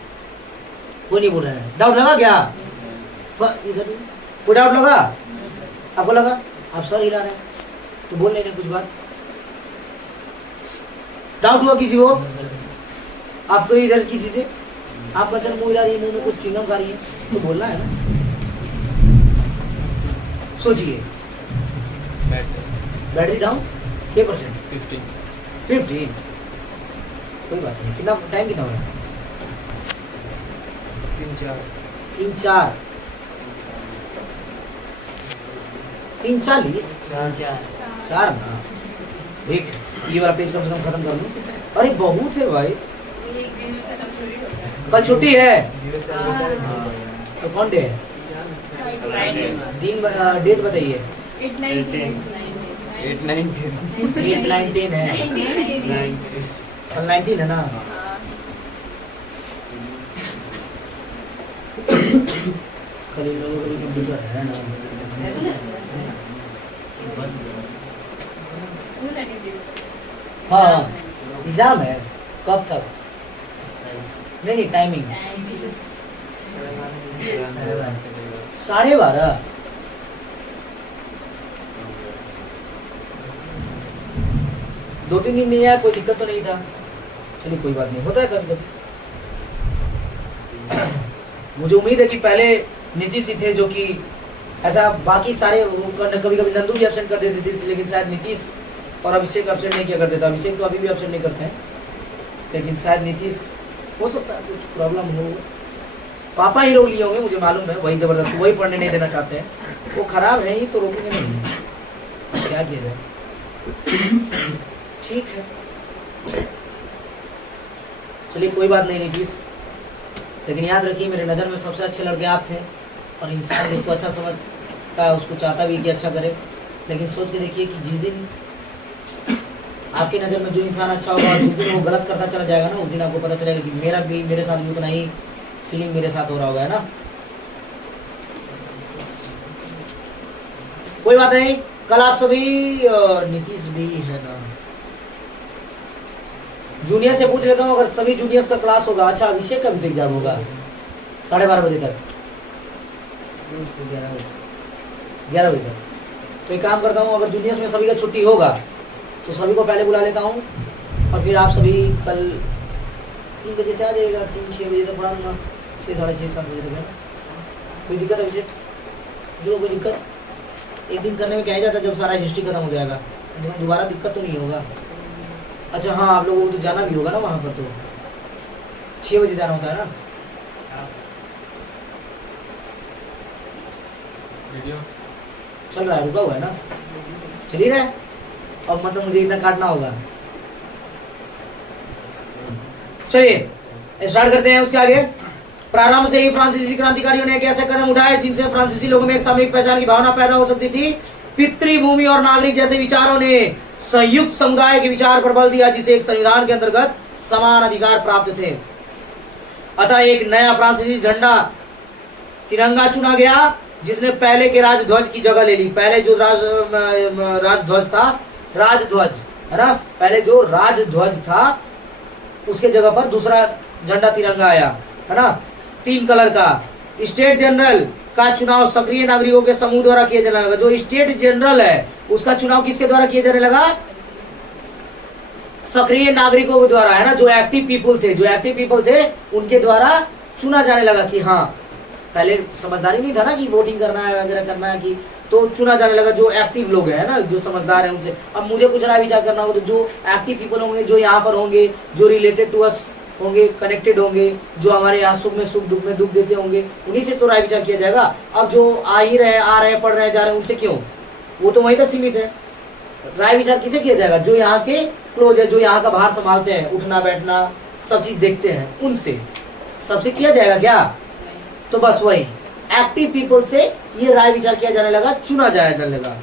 कोई नहीं बोल रहा है। डाउट लगा क्या? इधर कोई डाउट लगा? आपको लगा? आप सर हिला रहे हैं तो बोल नहीं रहे कुछ बात। डाउट हुआ किसी को? आपको इधर किसी से आप बच्चन मुंह हिला रही है, मुंह में कुछ च्युइंगम खा रही है, तो बोलना है ना। सोचिए, बैटरी डाउन क्या परसेंट? 15। कोई बात नहीं। कितना टाइम कितना हो रहा है? 3-4 3:40 4 ना। ठीक, ये वाला पेज कम से कम खत्म कर लूं। अरे बहुत है भाई, कल छुट्टी है तो कौन डे है? दिन डेट बताइए। 8, 9, 10 8, 9, 10 8, 9, 10 है। कल 19 है ना। कल इन लोगों को कंप्यूटर है ना। हाँ, एग्जाम है। कब तक? नहीं टाइमिंग 12:30। दो तीन दिन नहीं आया, कोई दिक्कत तो नहीं था। चलिए कोई बात नहीं, होता है कभी कभी। मुझे उम्मीद है कि पहले नीतीश ही थे जो कि ऐसा, बाकी सारे कभी कभी नंदू भी एब्सेंट कर देते थे, लेकिन शायद नीतीश और अभिषेक एब्सेंट नहीं किया करते थे। अभिषेक तो अभी भी एब्सेंट नहीं करते हैं, लेकिन शायद नीतीश, हो सकता है कुछ प्रॉब्लम हो। पापा ही रोक लिए होंगे, मुझे मालूम है। वही जबरदस्ती, वही पढ़ने नहीं देना चाहते हैं। वो खराब है ही तो रोकेंगे नहीं, क्या किया जाए। ठीक है, चलिए कोई बात नहीं नीतीश, लेकिन याद रखिए मेरे नज़र में सबसे अच्छे लड़के आप थे। और इंसान जिसको अच्छा समझता है उसको चाहता भी कि अच्छा करे। लेकिन सोच के देखिए कि जिस दिन आपकी नज़र में जो इंसान अच्छा होगा और जिस दिन वो गलत करता चला जाएगा ना, उस दिन आपको पता चलेगा कि मेरा भी मेरे साथ भी उतना ही फीलिंग मेरे साथ हो रहा होगा, है ना। कोई बात नहीं, कल आप सभी नीतीश भी है ना, जूनियर से पूछ लेता हूँ, अगर सभी जूनियर्स का क्लास होगा। अच्छा अभिषेक का भी तो एग्जाम होगा 12:30 बजे तक, 11 बजे तक। तो एक काम करता हूँ, अगर जूनियर्स में सभी का छुट्टी होगा तो सभी को पहले बुला लेता हूँ, और फिर आप सभी कल 3 बजे से आ जाएगा, 3-6 बजे तक पढ़ा दूंगा, 6, साढ़े 6, 7 बजे तक है। कोई दिक्कत अभिषेक, किसी को कोई दिक्कत? एक दिन करने में क्या ही जाता है जब सारा हिस्ट्री खत्म हो जाएगा, दोबारा दिक्कत तो नहीं होगा। अच्छा हाँ, आप लोगों को तो जाना भी होगा ना वहाँ पर, तो 6 बजे जाना होता है ना। वीडियो चल रहा है, रुका हुआ है ना, चल ही रहा है। अब मतलब मुझे इतना काटना होगा। चलिए स्टार्ट करते हैं। उसके आगे, प्रारंभ से ही फ्रांसीसी क्रांतिकारियों ने एक ऐसे कदम उठाए जिनसे फ्रांसीसी लोगों में एक सामूहिक पहचान की भावना पैदा हो सकती थी। पितृभूमि और नागरिक जैसे विचारों ने संयुक्त समुदाय के विचार पर बल दिया, जिसे एक संविधान के अंतर्गत समान अधिकार प्राप्त थे। अतः एक नया फ्रांसीसी झंडा तिरंगा चुना गया, जिसने पहले के राजध्वज की जगह ले ली। पहले जो राजध्वज था, राजध्वज है ना, पहले जो राजध्वज था उसके जगह पर दूसरा झंडा तिरंगा आया, है ना, 3 कलर का। स्टेट जनरल का चुनाव सक्रिय नागरिकों के समूह द्वारा किया जाने लगा। जो स्टेट जनरल है उसका चुनाव किसके द्वारा किया जाने लगा? सक्रिय नागरिकों के द्वारा, है ना, जो एक्टिव पीपल थे उनके द्वारा चुना जाने लगा। कि हाँ, पहले समझदारी नहीं था ना कि वोटिंग करना है वगैरह करना है, कि तो चुना जाने लगा जो एक्टिव लोग हैं ना, जो समझदार हैं उनसे। अब मुझे कुछ राय विचार करना होगा तो जो एक्टिव पीपल होंगे, जो यहाँ पर होंगे, जो रिलेटेड टू अस होंगे, कनेक्टेड होंगे, जो हमारे यहाँ सुख में सुख, दुख में दुख देते होंगे, उन्हीं से तो राय विचार किया जाएगा। अब जो आ रहे पढ़ रहे जा रहे हैं, उनसे क्यों? वो तो वहीं तक सीमित है। राय विचार किसे किया जाएगा? जो यहाँ के क्लोज है, जो यहाँ का बाहर संभालते हैं, उठना बैठना सब चीज देखते हैं, उनसे सबसे किया जाएगा क्या? तो बस वही एक्टिव पीपल से ये राय विचार किया जाने लगा, चुना जाने लगा।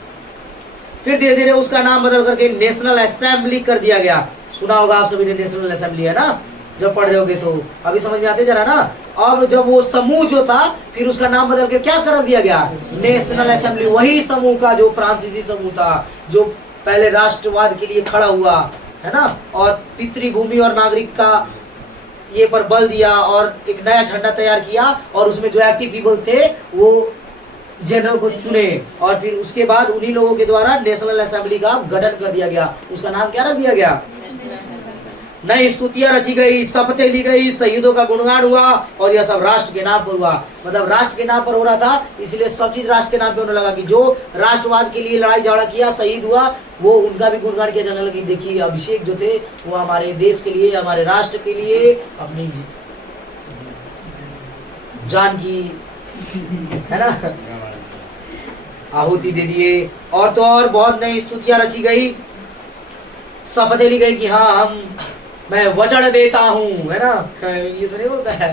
फिर धीरे धीरे उसका नाम बदल करके नेशनल असेंबली कर दिया गया। सुना होगा आप सभी ने, नेशनल असेंबली, है ना, जब पढ़ रहे होगे तो अभी समझ में आते जरा ना। अब जब वो समूह जो था, फिर उसका नाम बदल के क्या कर दिया गया? National assembly. वही समूह का जो फ्रांसीसी समूह था, जो पहले राष्ट्रवाद के लिए खड़ा हुआ, है ना, और पितृभूमि और नागरिक का ये पर बल दिया और एक नया झंडा तैयार किया, और उसमें जो एक्टिव पीपल थे वो जनरल को चुने, और फिर उसके बाद उन्हीं लोगों के द्वारा नेशनल असेंबली का गठन कर दिया गया। उसका नाम क्या रख दिया गया? नई स्तुतियां रची गई, शपथें ली गई, शहीदों का गुणगान हुआ, और यह सब राष्ट्र के नाम पर हुआ। मतलब राष्ट्र के नाम पर हो रहा था, इसलिए सब चीज राष्ट्र के नाम पे होने लगा। कि जो राष्ट्रवाद के लिए लड़ाई झगड़ा किया, शहीद हुआ, वो उनका भी गुणगान किया जाने लगा। देखिए अभिषेक जो थे वो हमारे देश के लिए, हमारे राष्ट्र के लिए अपनी जान की, है ना, आहुति दे दिए। और तो और बहुत नई स्तुतियां रची गई, शपथें ली गई कि हाँ मैं वचन देता हूँ, है ना, इंग्लिश में नहीं बोलता है,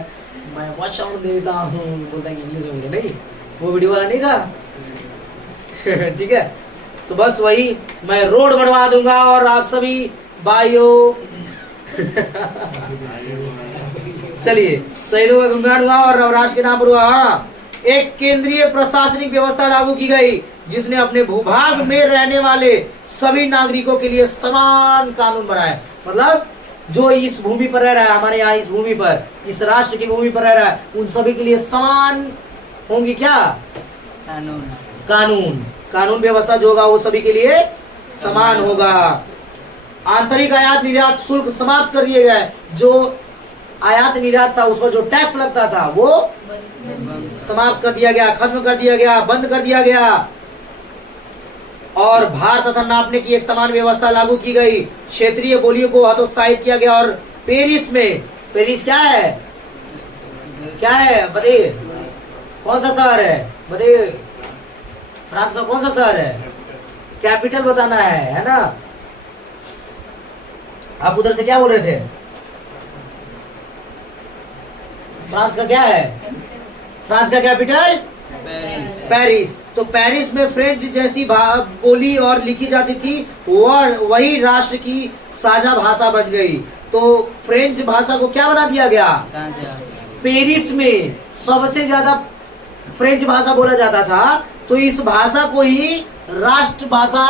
मैं वचन देता हूँ, बोलता है इंग्लिश में नहीं, वो वीडियो वाला नहीं था। ठीक है, तो बस वही, मैं रोड बनवा दूंगा और आप सभी भाइयों चलिए, शहीदों का गुणगान हुआ और राष्ट्र के नाम पर हुआ। हाँ, एक केंद्रीय प्रशासनिक व्यवस्था लागू की गई, जिसने अपने भूभाग में रहने वाले सभी नागरिकों के लिए समान कानून बनाए। मतलब जो इस भूमि पर रह रहा है, हमारे यहाँ इस भूमि पर, इस राष्ट्र की भूमि पर रह रहा है, उन सभी के लिए समान होंगी क्या? कानून व्यवस्था जो होगा वो सभी के लिए समान होगा। आंतरिक आयात निर्यात शुल्क समाप्त कर दिए गए। जो आयात निर्यात था, उस पर जो टैक्स लगता था वो समाप्त कर दिया गया, खत्म कर दिया गया, बंद कर दिया गया। और भार तथा नापने की एक समान व्यवस्था लागू की गई। क्षेत्रीय बोलियों को हतोत्साहित किया गया। और पेरिस में, पेरिस क्या है? क्या है बताइए? कौन सा शहर है बताइए? फ्रांस का कौन सा शहर है? कैपिटल बताना है ना। आप उधर से क्या बोल रहे थे? फ्रांस का क्या है? फ्रांस का कैपिटल पेरिस। तो पेरिस में फ्रेंच जैसी बोली और लिखी जाती थी, और वही राष्ट्र की साझा भाषा बन गई। तो फ्रेंच भाषा को क्या बना दिया गया? पेरिस में सबसे ज्यादा फ्रेंच भाषा बोला जाता था, तो इस भाषा को ही राष्ट्र भाषा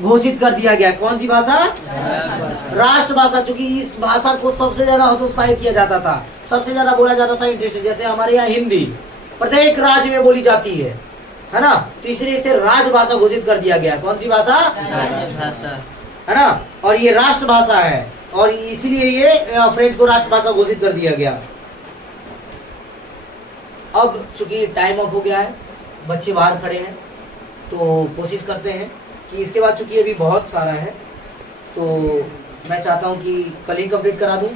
घोषित कर दिया गया। कौन सी भाषा? राष्ट्रभाषा, चूंकि इस भाषा को सबसे ज्यादा हतोत्साहित किया जाता था, सबसे ज्यादा बोला जाता था इंटरेस्ट। जैसे हमारे यहाँ हिंदी प्रत्येक राज्य में बोली जाती है ना, तो इसलिए इसे राजभाषा घोषित कर दिया गया। कौन सी भाषा? राजभाषा। है ना, और ये राष्ट्रभाषा है और इसीलिए ये फ्रेंच को राष्ट्रभाषा घोषित कर दिया गया। अब चूंकि टाइम अप हो गया है, बच्चे बाहर खड़े हैं, तो कोशिश करते हैं कि इसके बाद चूंकि अभी बहुत सारा है तो मैं चाहता हूं कि कल ही कंप्लीट करा दूं।